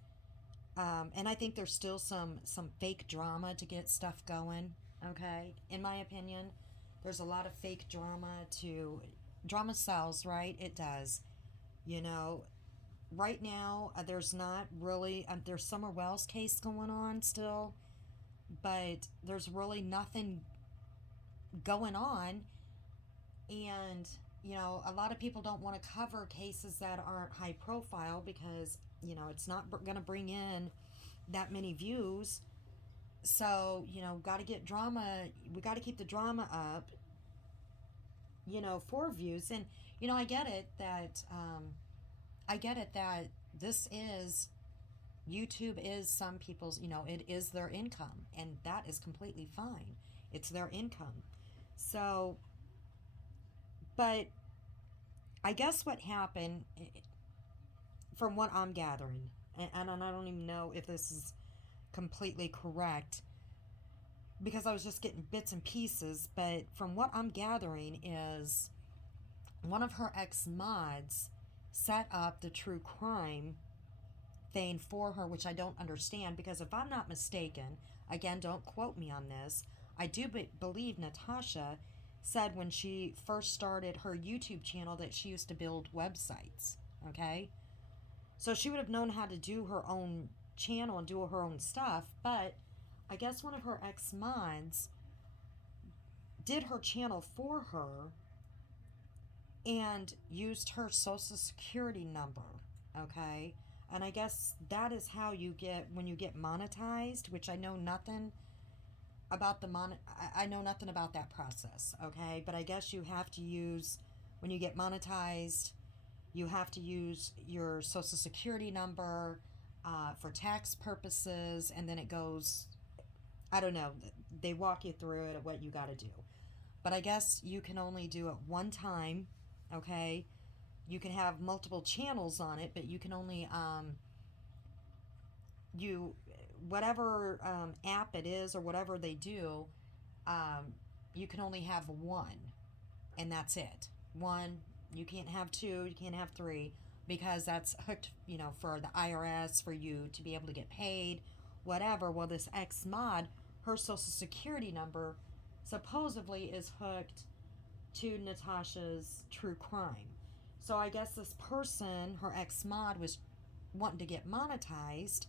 and I think there's still some fake drama to get stuff going, okay? In my opinion, there's a lot of fake drama sells, right? It does. You know, right now, there's not really, there's Summer Wells case going on still, but there's really nothing going on. And, you know, a lot of people don't want to cover cases that aren't high profile because, you know, it's not going to bring in that many views. So, you know, got to get drama. We got to keep the drama up, you know, for views. And, you know, I get it that this is, YouTube is some people's, you know, it is their income. And that is completely fine. It's their income. So, but I guess what happened, from what I'm gathering, and I don't even know if this is completely correct, because I was just getting bits and pieces, but from what I'm gathering is one of her ex-mods set up the true crime thing for her, which I don't understand, because if I'm not mistaken, again, don't quote me on this, I do believe Natasha said when she first started her YouTube channel that she used to build websites, okay? So she would have known how to do her own channel and do her own stuff, but I guess one of her ex-mods did her channel for her and used her social security number, okay? And I guess that is how you get, when you get monetized, which I know nothing about I know nothing about that process, okay? But I guess you have to use, when you get monetized, you have to use your social security number for tax purposes, and then it goes, I don't know, they walk you through it, what you got to do. But I guess you can only do it one time, okay? You can have multiple channels on it, but you can only, whatever app it is or whatever they do, you can only have one, and that's it. One, You can't have two, you can't have three, because that's hooked, for the IRS, for you to be able to get paid, whatever. Well, this ex-mod, her social security number supposedly is hooked to Natasha's true crime. So I guess this person, her ex-mod, was wanting to get monetized,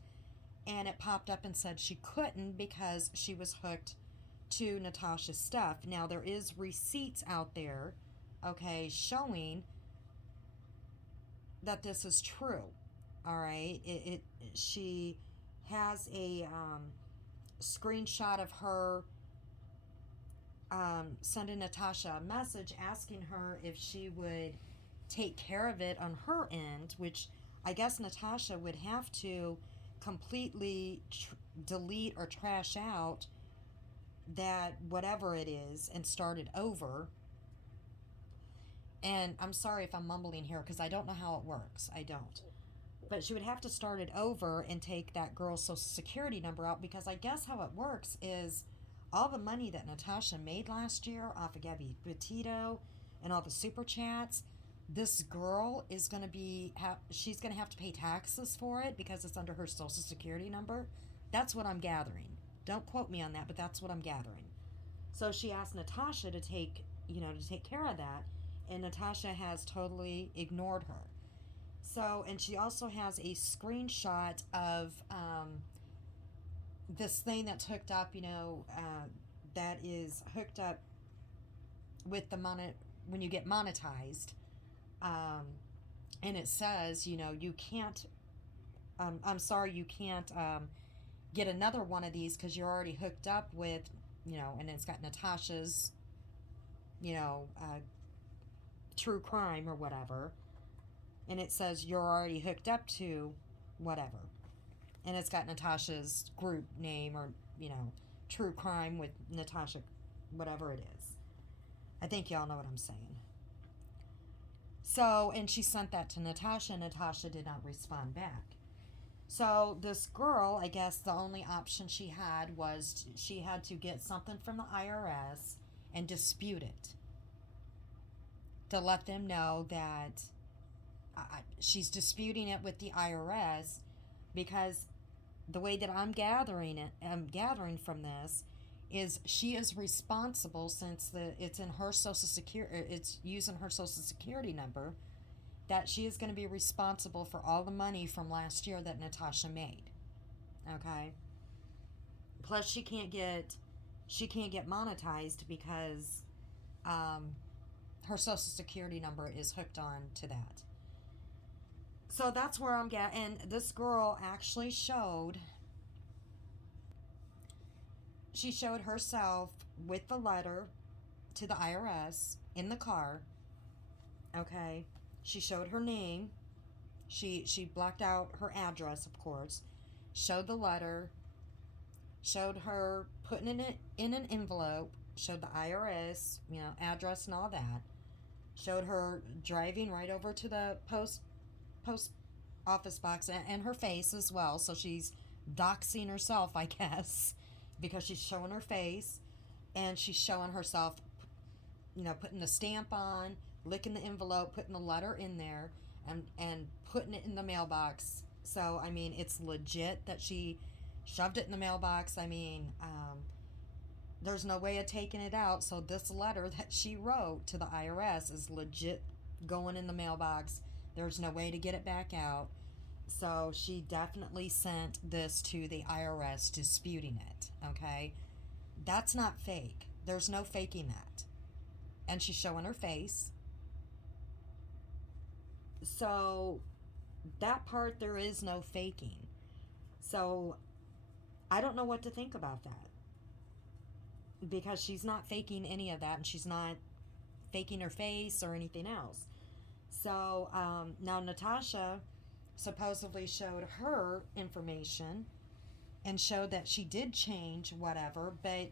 and it popped up and said she couldn't because she was hooked to Natasha's stuff. Now, there is receipts out there, okay, showing that this is true. All right, she has a screenshot of her sending Natasha a message asking her if she would take care of it on her end, which I guess Natasha would have to completely delete or trash out that whatever it is and start it over. And I'm sorry if I'm mumbling here because I don't know how it works. I don't. But she would have to start it over and take that girl's social security number out, because I guess how it works is all the money that Natasha made last year off of Gabby Petito and all the super chats, this girl is going to be, she's going to have to pay taxes for it because it's under her social security number. That's what I'm gathering. Don't quote me on that, but that's what I'm gathering. So she asked Natasha to take care of that, and Natasha has totally ignored her. So, and she also has a screenshot of this thing that's hooked up, that is hooked up with the when you get monetized. And it says, you can't, I'm sorry, you can't get another one of these because you're already hooked up with, and it's got Natasha's, true crime or whatever. And it says you're already hooked up to whatever. And it's got Natasha's group name or, true crime with Natasha, whatever it is. I think y'all know what I'm saying. So, and she sent that to Natasha, and Natasha did not respond back. So this girl, I guess the only option she had was she had to get something from the IRS and dispute it to let them know that she's disputing it with the IRS, because the way that I'm gathering from this is she is responsible, since it's in her social security, it's using her social security number, that she is going to be responsible for all the money from last year that Natasha made. Okay. Plus, she can't get monetized because her social security number is hooked on to that. So that's where I'm getting. And this girl actually showed herself with the letter to the IRS in the car. Okay. She showed her name. She blocked out her address, of course. Showed the letter. Showed her putting it in an envelope. Showed the IRS, address and all that. Showed her driving right over to the post office box, and her face as well. So she's doxing herself, I guess, because she's showing her face, and she's showing herself, putting the stamp on, licking the envelope, putting the letter in there, and putting it in the mailbox. So, I mean, it's legit that she shoved it in the mailbox. I mean, there's no way of taking it out. So this letter that she wrote to the IRS is legit going in the mailbox. There's no way to get it back out. So she definitely sent this to the IRS disputing it, okay? That's not fake. There's no faking that. And she's showing her face. So that part, there is no faking. So I don't know what to think about that, because she's not faking any of that, and she's not faking her face or anything else. So now Natasha supposedly showed her information and showed that she did change whatever, but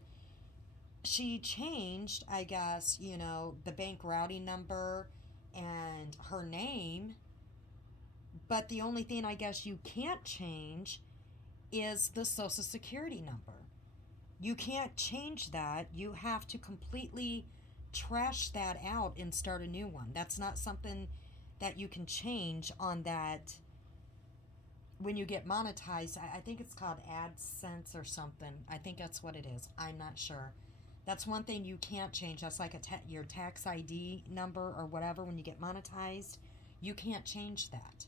she changed, I guess, the bank routing number and her name. But the only thing I guess you can't change is the social security number. You can't change that. You have to completely trash that out and start a new one. That's not something that you can change on that. When you get monetized, I think it's called AdSense or something. I think that's what it is. I'm not sure. That's one thing you can't change. That's like your tax ID number or whatever. When you get monetized, you can't change that.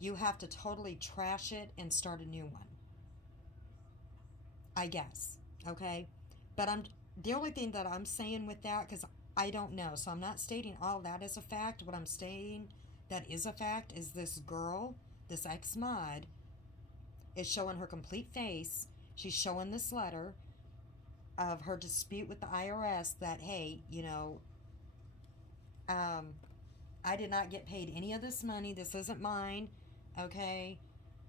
You have to totally trash it and start a new one, I guess. Okay? But the only thing that I'm saying with that, because I don't know, so I'm not stating all that as a fact. What I'm stating that is a fact is this girl, this ex-mod, is showing her complete face. She's showing this letter of her dispute with the IRS that, hey, I did not get paid any of this money. This isn't mine. Okay?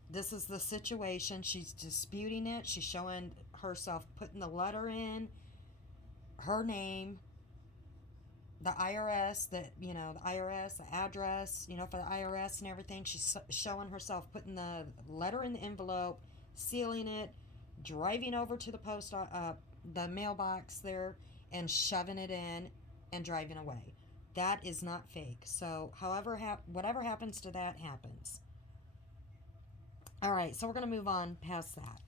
This is the situation. She's disputing it. She's showing herself putting the letter in, her name, the IRS, the IRS, the address, for the IRS and everything. She's showing herself putting the letter in the envelope, sealing it, driving over to the mailbox there, and shoving it in and driving away. That is not fake. So, whatever happens to that happens. All right, so we're going to move on past that.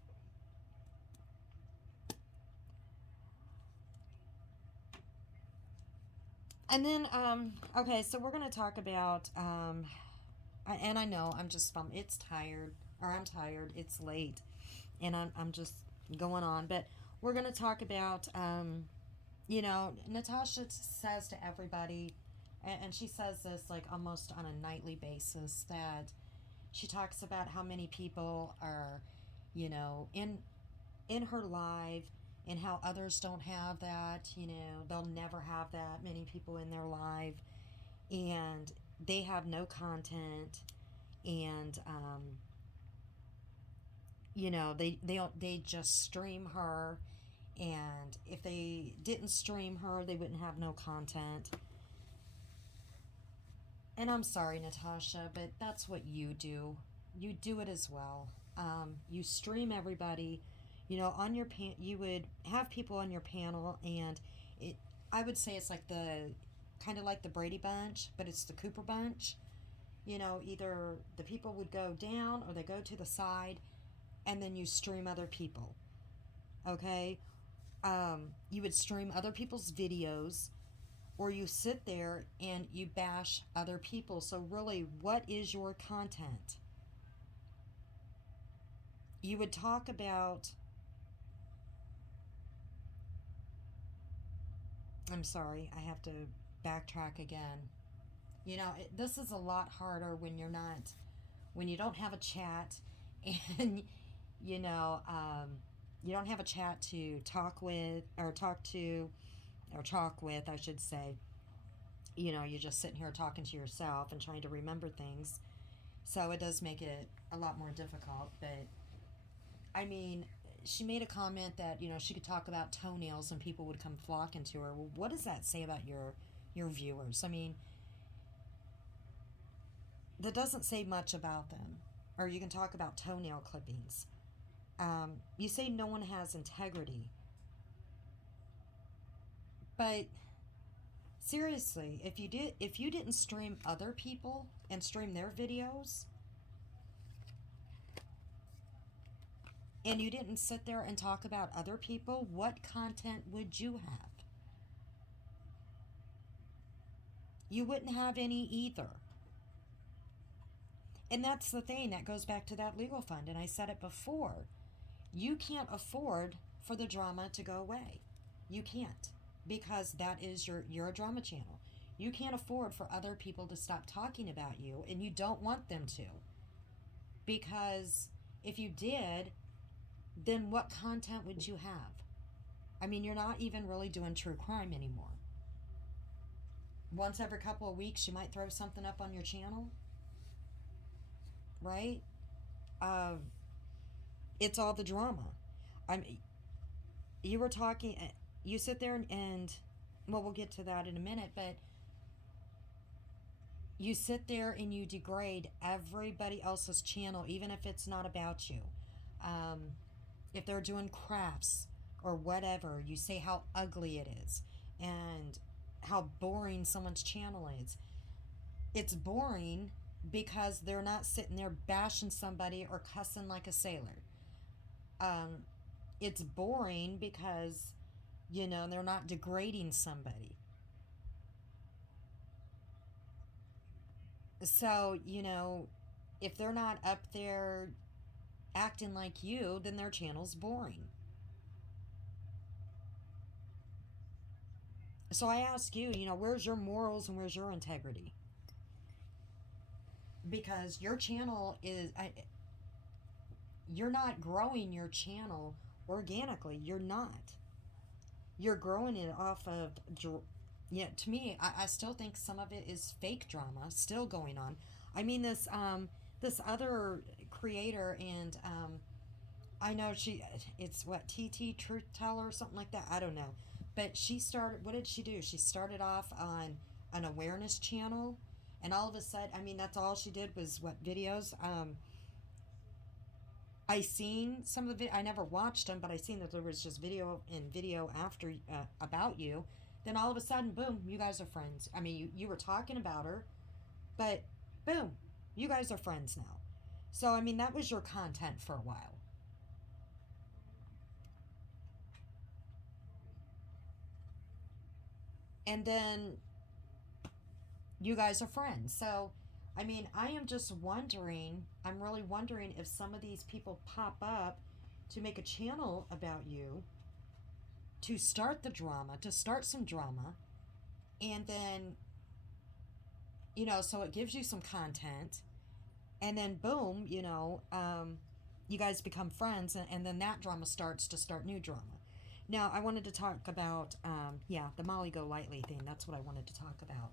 And then, okay, so we're going to talk about, and I know I'm just it's tired, or I'm tired, it's late, and I'm just going on, but we're going to talk about, Natasha says to everybody, and she says this like almost on a nightly basis, that she talks about how many people are, in her life, and how others don't have that. They'll never have that many people in their life, and they have no content, and they just stream her, and if they didn't stream her, they wouldn't have no content. And I'm sorry, Natasha, but that's what you do. You do it as well. You stream everybody. On your you would have people on your panel, and I would say it's like kind of like the Brady Bunch, but it's the Cooper Bunch. Either the people would go down or they go to the side, and then you stream other people. Okay? You would stream other people's videos, or you sit there and you bash other people. So really, what is your content? You would talk about, I'm sorry, I have to backtrack again. This is a lot harder when you don't have a chat, and, you don't have a chat to talk with, or talk with, I should say. You're just sitting here talking to yourself and trying to remember things. So it does make it a lot more difficult. But, I mean, she made a comment that, she could talk about toenails and people would come flocking to her. Well, what does that say about your viewers? I mean, that doesn't say much about them. Or you can talk about toenail clippings. You say no one has integrity. But seriously, if you didn't stream other people and stream their videos, and you didn't sit there and talk about other people, what content would you have? You wouldn't have any either. And that's the thing, that goes back to that legal fund, and I said it before. You can't afford for the drama to go away. You can't, because you're a drama channel. You can't afford for other people to stop talking about you, and you don't want them to. Because if you did, then what content would you have? I mean, you're not even really doing true crime anymore. Once every couple of weeks, you might throw something up on your channel, right? It's all the drama. You were talking, you sit there and, well, we'll get to that in a minute, but you sit there and you degrade everybody else's channel, even if it's not about you. If they're doing crafts or whatever, you say how ugly it is. And how boring someone's channel is. It's boring because they're not sitting there bashing somebody or cussing like a sailor. Um, it's boring because, they're not degrading somebody. So, if they're not up there acting like you, then their channel's boring. So I ask you, where's your morals and where's your integrity? Because your channel you're not growing your channel organically. You're not. You're growing it off of, yeah, to me, I still think some of it is fake drama still going on. I mean, this other creator, and I know it's what, TT Truth Teller or something like that. I don't know. But she started, what did she do? She started off on an awareness channel, and all of a sudden, I mean, that's all she did was what, videos? I seen some of the I never watched them, but I seen that there was just video and video after about you. Then all of a sudden, boom, you guys are friends. I mean, you were talking about her, but boom, you guys are friends now. So I mean, that was your content for a while. And then you guys are friends. So, I mean, I am just wondering, I'm really wondering if some of these people pop up to make a channel about you, to start the drama, to start some drama, and then, so it gives you some content, and then boom, you guys become friends, and then that drama starts to start new drama. Now, I wanted to talk about, yeah, the Molly Go Lightly thing. That's what I wanted to talk about.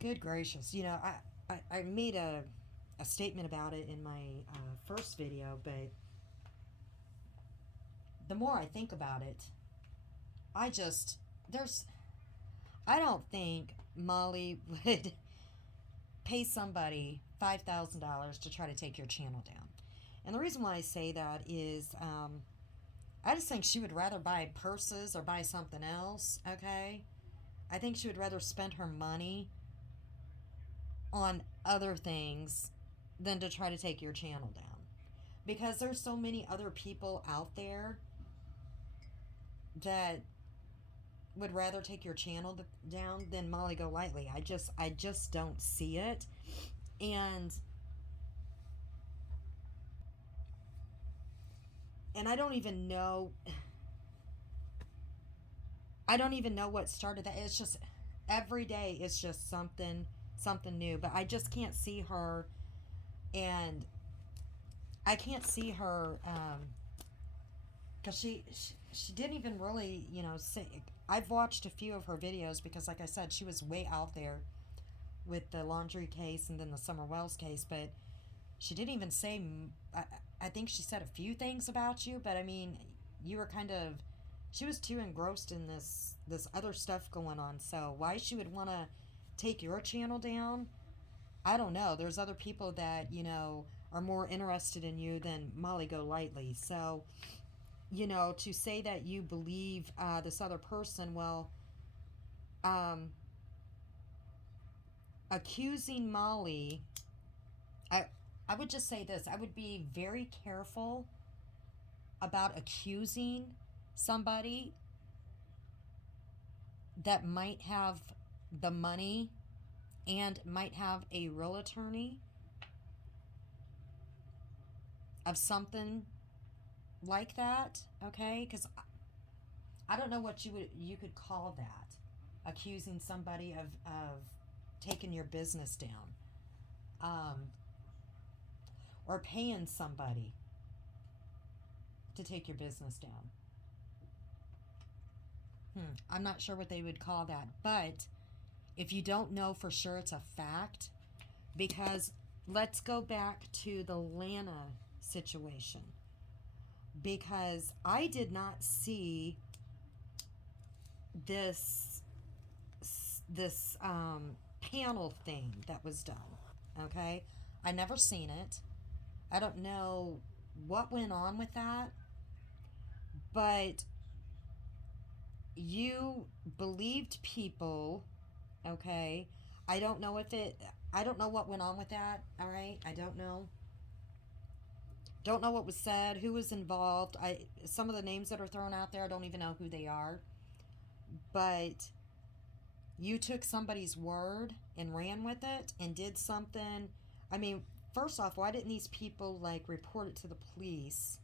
Good gracious. I made a statement about it in my first video, but the more I think about it, I just, I don't think Molly would pay somebody $5,000 to try to take your channel down. And the reason why I say that is I just think she would rather buy purses or buy something else, okay? I think she would rather spend her money on other things than to try to take your channel down. Because there's so many other people out there that would rather take your channel down than Molly Go Lightly. I just don't see it. And I don't even know what started that. It's just every day it's just something new, but I just can't see her, and I can't see her because she didn't even really say. I've watched a few of her videos because, like I said, she was way out there with the laundry case and then the Summer Wells case, but she didn't even say. I think she said a few things about you, but I mean, you were kind of. She was too engrossed in this other stuff going on. So why she would want to take your channel down, I don't know. There's other people that are more interested in you than Molly Go Lightly. So to say that you believe this other person, well, accusing Molly, I would just say this. I would be very careful about accusing somebody that might have the money and might have a real attorney of something like that, okay? Because I don't know what you could call that, accusing somebody of taking your business down, or paying somebody to take your business down. I'm not sure what they would call that, but if you don't know for sure, it's a fact. Because let's go back to the Lana situation, because I did not see this panel thing that was done. Okay, I never seen it. I don't know what went on with that, but you believed people, okay? I don't know if it, I don't know what went on with that, all right? I don't know. Don't know what was said, who was involved. Some of the names that are thrown out there, I don't even know who they are. But you took somebody's word and ran with it and did something. I mean, first off, why didn't these people like report it to the police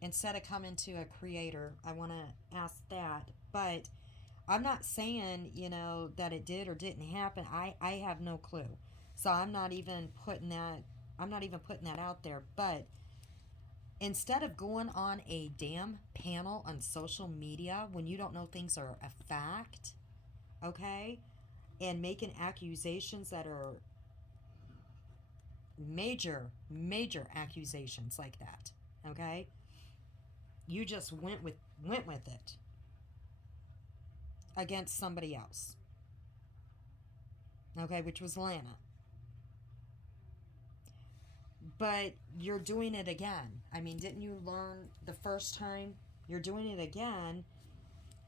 instead of coming to a creator? I want to ask that. But I'm not saying, that it did or didn't happen. I have no clue. So I'm not even putting that out there. But instead of going on a damn panel on social media when you don't know things are a fact, okay? And making accusations that are major accusations like that, okay? You just went with it against somebody else, okay, which was Lana. But you're doing it again. I mean, didn't you learn the first time? You're doing it again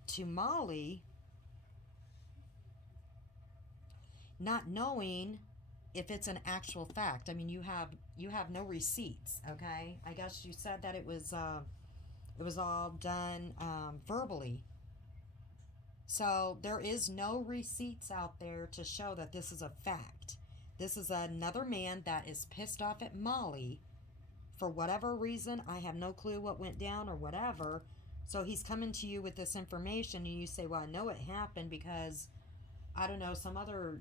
to Molly, not knowing if it's an actual fact. I mean, you have no receipts, okay? I guess you said that it was all done verbally. So there is no receipts out there to show that this is a fact. This is another man that is pissed off at Molly for whatever reason. I have no clue what went down or whatever. So he's coming to you with this information, and you say, well, I know it happened because, I don't know, some other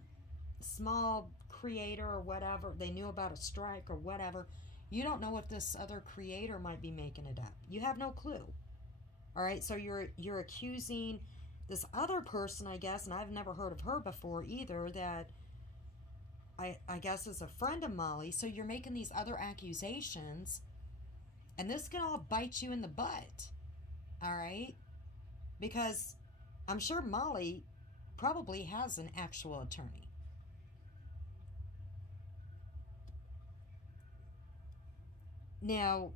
small creator or whatever, they knew about a strike or whatever. You don't know if this other creator might be making it up. You have no clue. All right, so you're accusing this other person, I guess, and I've never heard of her before either, that I guess is a friend of Molly. So you're making these other accusations, and this can all bite you in the butt. All right? Because I'm sure Molly probably has an actual attorney. Now,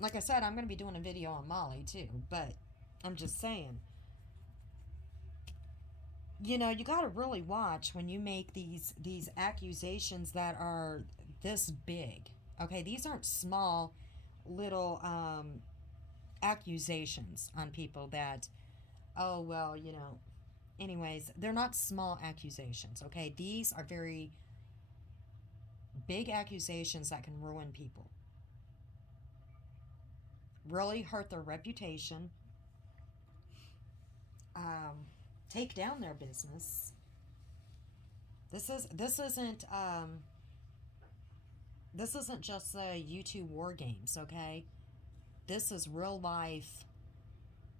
like I said, I'm going to be doing a video on Molly too, but I'm just saying, you got to really watch when you make these accusations that are this big. Okay, these aren't small little accusations on people that, oh well, anyways, they're not small accusations. Okay, these are very big accusations that can ruin people, really hurt their reputation, um, take down their business. This isn't just the YouTube war games, okay? This is real life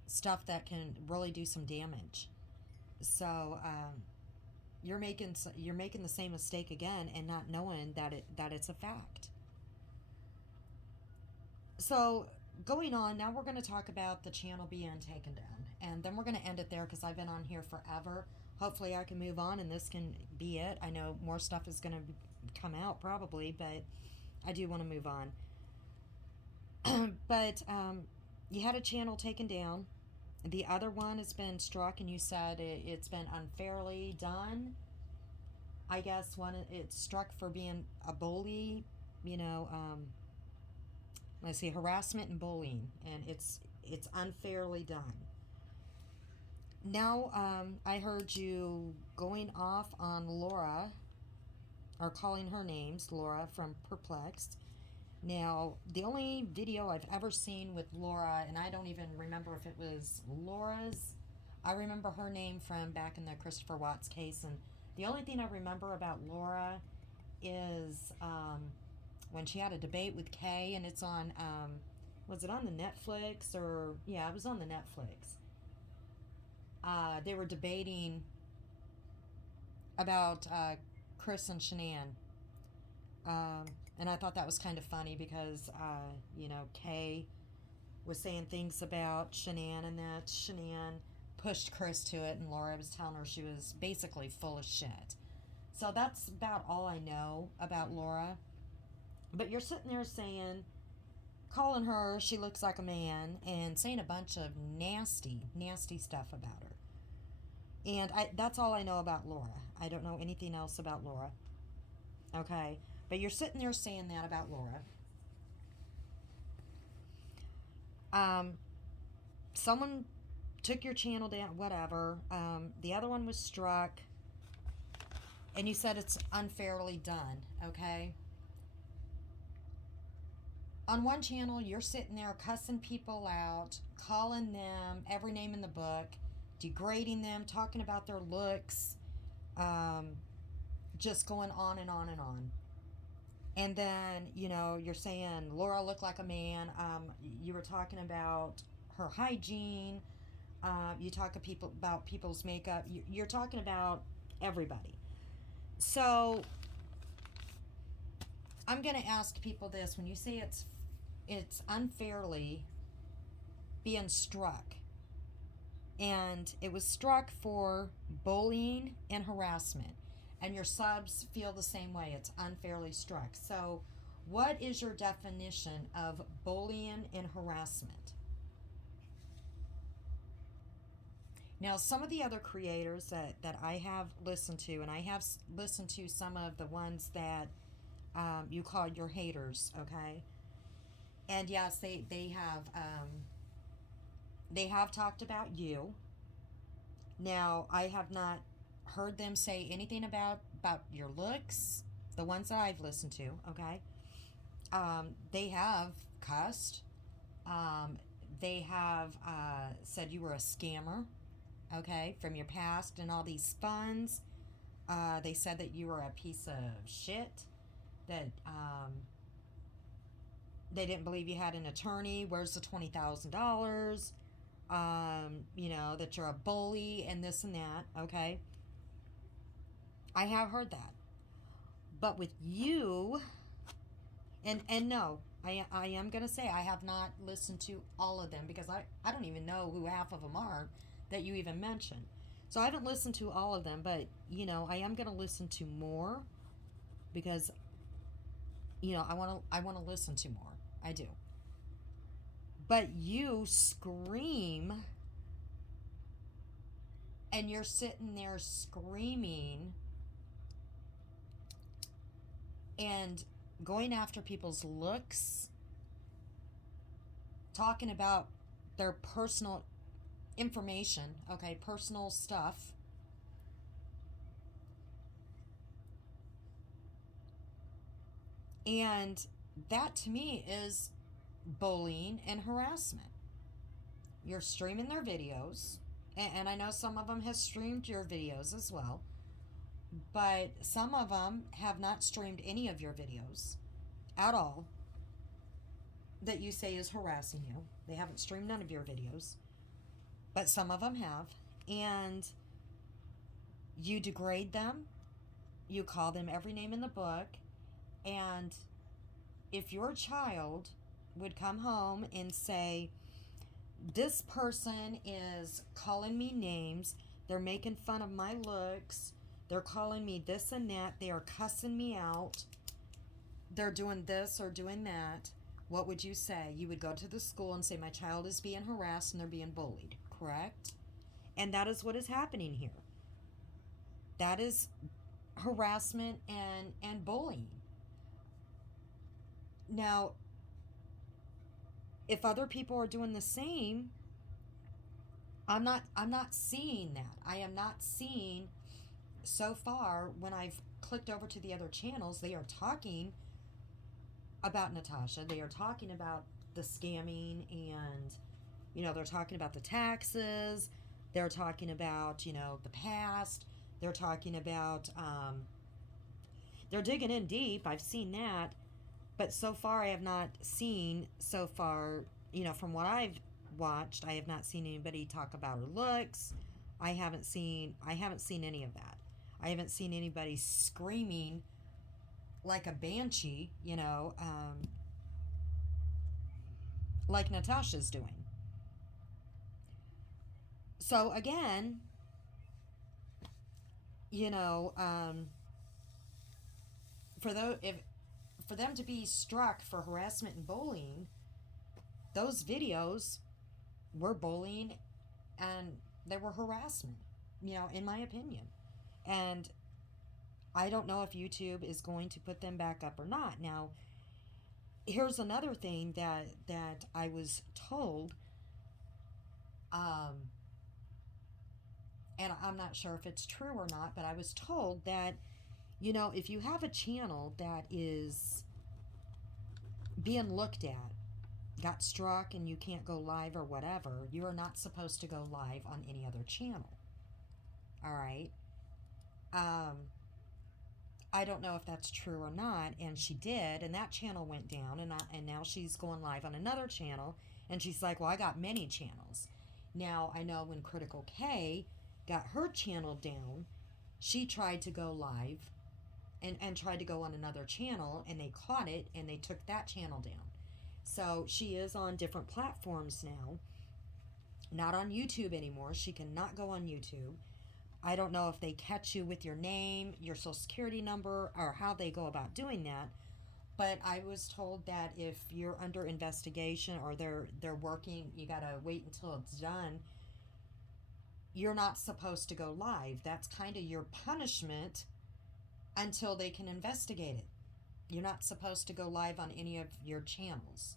stuff that can really do some damage. So you're making the same mistake again and not knowing that it's a fact. So going on now, we're going to talk about the channel being taken down, and then we're going to end it there because I've been on here forever. Hopefully I can move on and this can be it. I know more stuff is going to come out probably, but I do want to move on. But you had a channel taken down. The other one has been struck, and you said it's been unfairly done. I guess one it's struck for being a bully, let's see, harassment and bullying, and it's unfairly done. Now, I heard you going off on Laura, or calling her names, Laura from Perplexed. Now, the only video I've ever seen with Laura, and I don't even remember if it was Laura's, I remember her name from back in the Christopher Watts case, and the only thing I remember about Laura is when she had a debate with Kay, and it's on, was it on the Netflix, or, yeah, it was on the Netflix. They were debating about Chris and Shanann. And I thought that was kind of funny because, Kay was saying things about Shanann, and that Shanann pushed Chris to it, and Laura was telling her she was basically full of shit. So that's about all I know about Laura. But you're sitting there saying, calling her she looks like a man and saying a bunch of nasty, nasty stuff about her. And that's all I know about Laura. I don't know anything else about Laura. Okay? But you're sitting there saying that about Laura. Someone took your channel down, whatever. The other one was struck. And you said it's unfairly done, okay? On one channel, you're sitting there cussing people out, calling them every name in the book, degrading them, talking about their looks, just going on and on and on. And then, you're saying Laura looked like a man. You were talking about her hygiene. You talk about people's makeup. You're talking about everybody. So I'm going to ask people this. When you say it's unfairly being struck, and it was struck for bullying and harassment, and your subs feel the same way, it's unfairly struck. So what is your definition of bullying and harassment? Now, some of the other creators that I have listened to, and I have listened to some of the ones that you call your haters, okay? And yes, they have talked about you. Now, I have not heard them say anything about your looks, the ones that I've listened to, okay? They have cussed. They have said you were a scammer, okay, from your past and all these funds. They said that you were a piece of shit, that they didn't believe you had an attorney. Where's the $20,000? That you're a bully and this and that, okay? I have heard that. But with you, and no, I am going to say I have not listened to all of them, because I don't even know who half of them are that you even mentioned. So I haven't listened to all of them, but, I am going to listen to more, because, I want to listen to more. I do. But you scream, and you're sitting there screaming and going after people's looks, talking about their personal information, okay, personal stuff. And that to me is bullying and harassment. You're streaming their videos, and I know some of them have streamed your videos as well, but some of them have not streamed any of your videos at all that you say is harassing you. They haven't streamed none of your videos, but some of them have, and you degrade them, you call them every name in the book, and if your child would come home and say, this person is calling me names, they're making fun of my looks, they're calling me this and that, they are cussing me out, they're doing this or doing that, what would you say? You would go to the school and say, my child is being harassed and they're being bullied, correct? And that is what is happening here. That is harassment and bullying. Now, if other people are doing the same, I'm not seeing that. I am not seeing, so far, when I've clicked over to the other channels, they are talking about Natasha. They are talking about the scamming, and they're talking about the taxes. They're talking about the past. They're talking about they're digging in deep. I've seen that. But so far, I have not seen, from what I've watched, I have not seen anybody talk about her looks. I haven't seen any of that. I haven't seen anybody screaming like a banshee, like Natasha's doing. So again, for them to be struck for harassment and bullying, those videos were bullying and they were harassment, in my opinion. And I don't know if YouTube is going to put them back up or not. Now, here's another thing that I was told, um, and I'm not sure if it's true or not, but I was told that, if you have a channel that is being looked at, got struck, and you can't go live or whatever, you are not supposed to go live on any other channel. All right. Um, I don't know if that's true or not, and she did, and that channel went down, and now she's going live on another channel, and she's like, well, I got many channels. Now, I know when Critical K got her channel down, she tried to go live and tried to go on another channel, and they caught it, and they took that channel down. So she is on different platforms now, not on YouTube anymore. She cannot go on YouTube. I don't know if they catch you with your name, your social security number, or how they go about doing that. But I was told that if you're under investigation or they're working, you gotta wait until it's done. You're not supposed to go live. That's kind of your punishment until they can investigate it. You're not supposed to go live on any of your channels.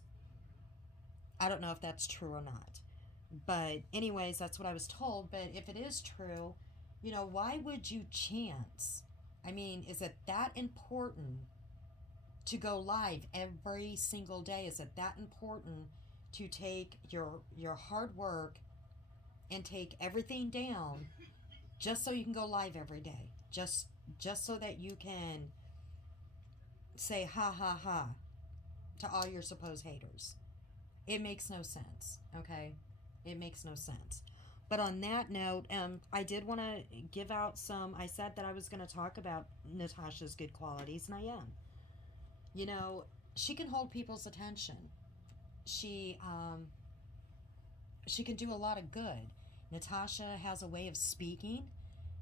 I don't know if that's true or not. But anyways, that's what I was told. But if it is true, why would you chance? I mean, is it that important to go live every single day? Is it that important to take your hard work and take everything down just so you can go live every day? Just so that you can say ha ha ha to all your supposed haters. It makes no sense, okay? It makes no sense. But on that note, I did want to give out some. I said that I was going to talk about Natasha's good qualities, and I am. She can hold people's attention. She can do a lot of good. Natasha has a way of speaking.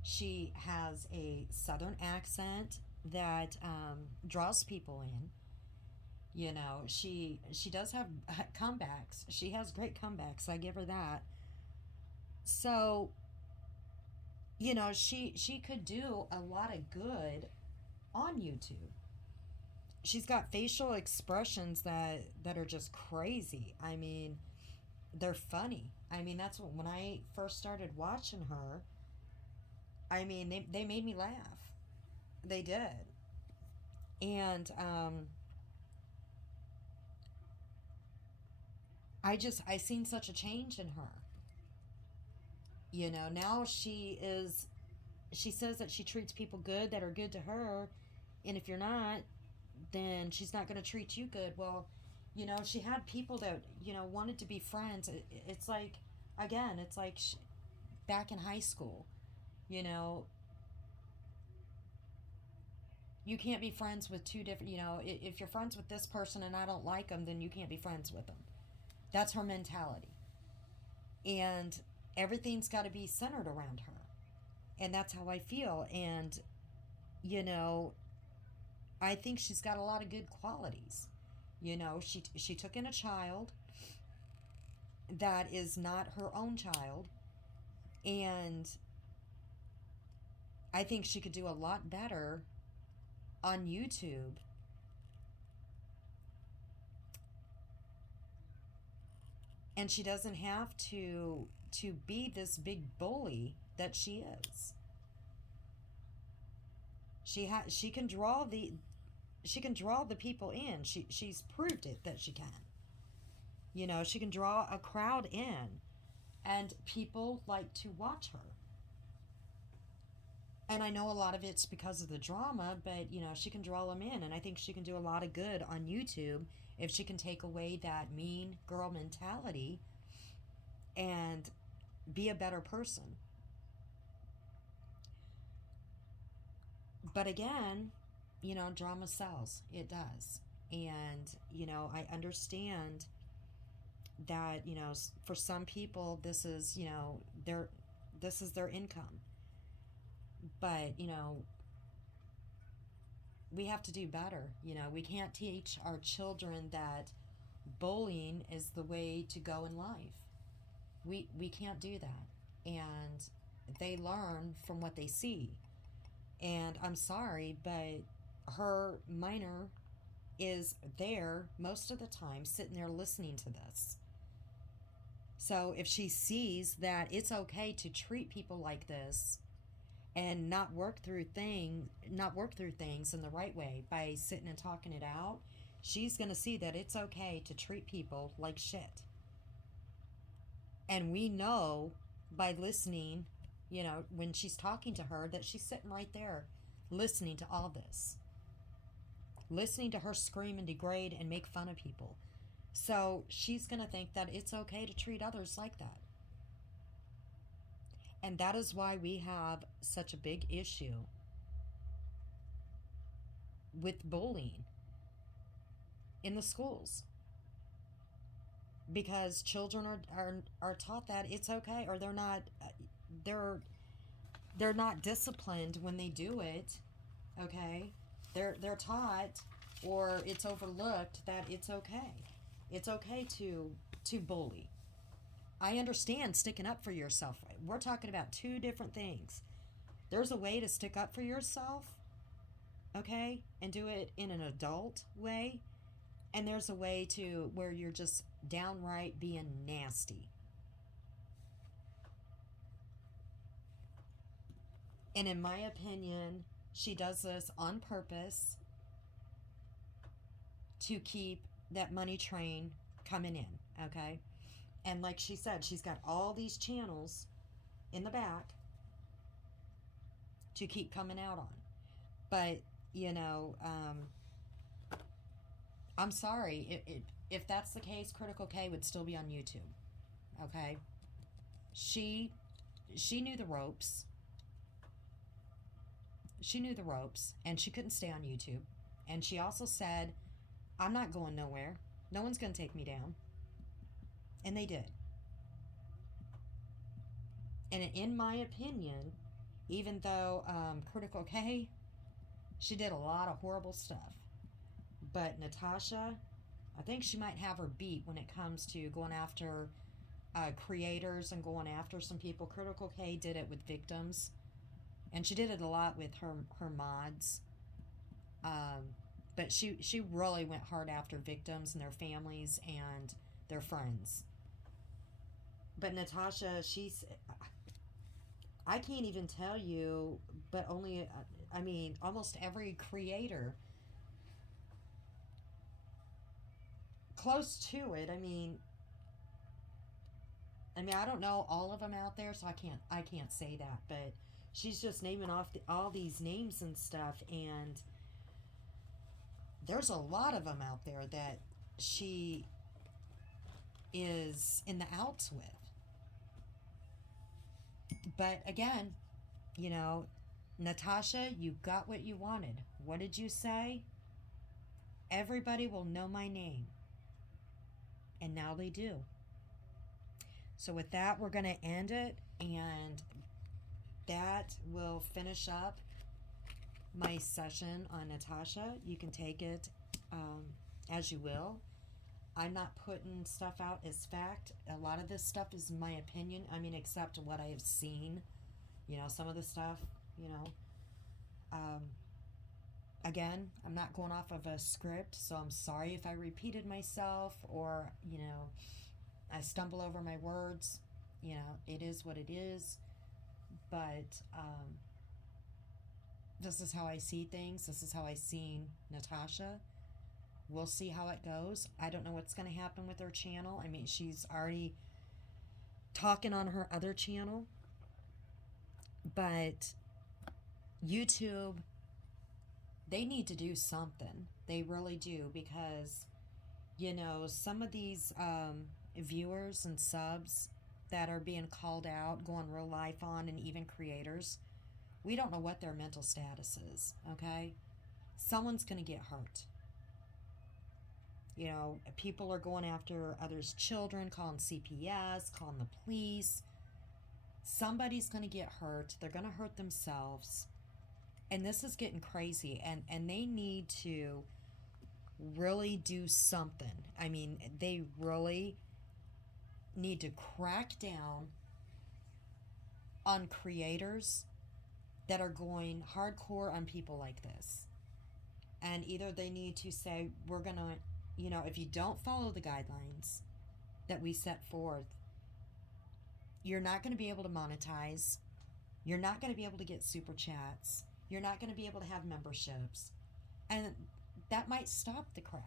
She has a southern accent that draws people in. She does have comebacks. She has great comebacks. I give her that. So, she could do a lot of good on YouTube. She's got facial expressions that are just crazy. I mean, they're funny. I mean, that's when I first started watching her, I mean, they made me laugh. They did. And I seen such a change in her. Now she says that she treats people good that are good to her, and if you're not, then she's not going to treat you good. Well, she had people that, wanted to be friends. It's like, again, it's like back in high school, you can't be friends with two different, if you're friends with this person and I don't like them, then you can't be friends with them. That's her mentality. And everything's got to be centered around her. And that's how I feel. And, I think she's got a lot of good qualities. She took in a child that is not her own child. And I think she could do a lot better on YouTube. And she doesn't have to be this big bully that she is. She can draw the people in. She's proved it that she can. She can draw a crowd in, and people like to watch her. And I know a lot of it's because of the drama, but she can draw them in, and I think she can do a lot of good on YouTube if she can take away that mean girl mentality and be a better person. But again, drama sells. It does. And, I understand that, for some people, this is their income. But, we have to do better. We can't teach our children that bullying is the way to go in life. We can't do that. And they learn from what they see. And I'm sorry, but her minor is there most of the time sitting there listening to this. So if she sees that it's okay to treat people like this and not work through things in the right way by sitting and talking it out, she's going to see that it's okay to treat people like shit. And we know by listening, when she's talking to her, that she's sitting right there listening to all this, listening to her scream and degrade and make fun of people. So she's going to think that it's okay to treat others like that. And that is why we have such a big issue with bullying in the schools. Because children are taught that it's okay, or they're not disciplined when they do it. Okay, they're taught, or it's overlooked, that it's okay. It's okay to bully. I understand sticking up for yourself. We're talking about two different things. There's a way to stick up for yourself, okay, and do it in an adult way. And there's a way to where you're just downright being nasty. And in my opinion, she does this on purpose to keep that money train coming in, okay? And like she said, she's got all these channels in the back to keep coming out on. But, I'm sorry. If that's the case, Critical K would still be on YouTube, okay? She knew the ropes. She knew the ropes, and she couldn't stay on YouTube. And she also said, I'm not going nowhere. No one's going to take me down. And they did. And in my opinion, even though Critical K, she did a lot of horrible stuff. But Natasha, I think she might have her beat when it comes to going after creators and going after some people. Critical K did it with victims. And she did it a lot with her mods. But she really went hard after victims and their families and their friends. But Natasha, I can't even tell you, but almost every creator close to it. I mean, I don't know all of them out there, so I can't say that, but she's just naming off all these names and stuff, and there's a lot of them out there that she is in the outs with. But again, Natasha, you got what you wanted. What did you say? Everybody will know my name. And now they do. So with that, we're going to end it, and that will finish up my session on Natasha. You can take it as you will. I'm not putting stuff out as fact. A lot of this stuff is my opinion. Except what I have seen. Some of the stuff, again, I'm not going off of a script, so I'm sorry if I repeated myself or, I stumble over my words. It is what it is. But this is how I see things. This is how I seen Natasha. We'll see how it goes. I don't know what's going to happen with her channel. She's already talking on her other channel. But YouTube, they need to do something. They really do, because, some of these viewers and subs that are being called out, going real life on, and even creators, we don't know what their mental status is, okay? Someone's going to get hurt. People are going after others' children, calling CPS, calling the police. Somebody's going to get hurt. They're going to hurt themselves. And this is getting crazy. And they need to really do something. I mean, they really need to crack down on creators that are going hardcore on people like this. And either they need to say, we're going to, if you don't follow the guidelines that we set forth, you're not going to be able to monetize. You're not going to be able to get super chats. You're not going to be able to have memberships. And that might stop the crap.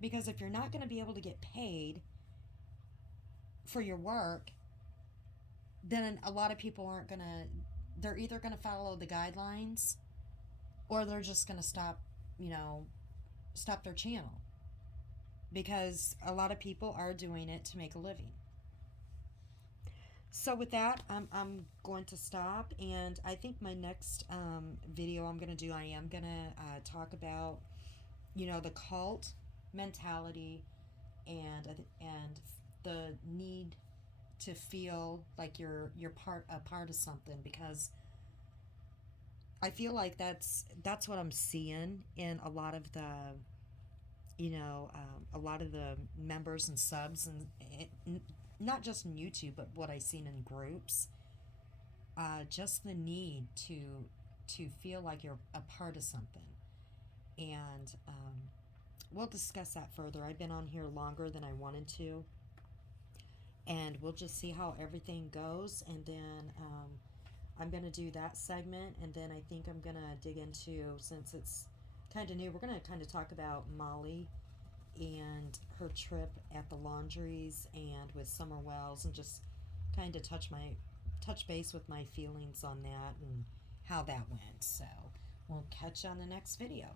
Because if you're not going to be able to get paid for your work, then a lot of people aren't going to, they're either going to follow the guidelines or they're just going to stop their channel. Because a lot of people are doing it to make a living. So with that, I'm going to stop, and I think my next video I'm going to do, I am going to talk about, the cult mentality and the need to feel like you're a part of something, because I feel like that's what I'm seeing in a lot of the a lot of the members and subs, and not just in YouTube, but what I've seen in groups. Just the need to feel like you're a part of something, and we'll discuss that further. I've been on here longer than I wanted to, and we'll just see how everything goes, and then I'm going to do that segment, and then I think I'm going to dig into, since it's kind of new, we're going to kind of talk about Molly and her trip at the laundries and with Summer Wells, and just kind of touch base with my feelings on that and how that went. So we'll catch you on the next video.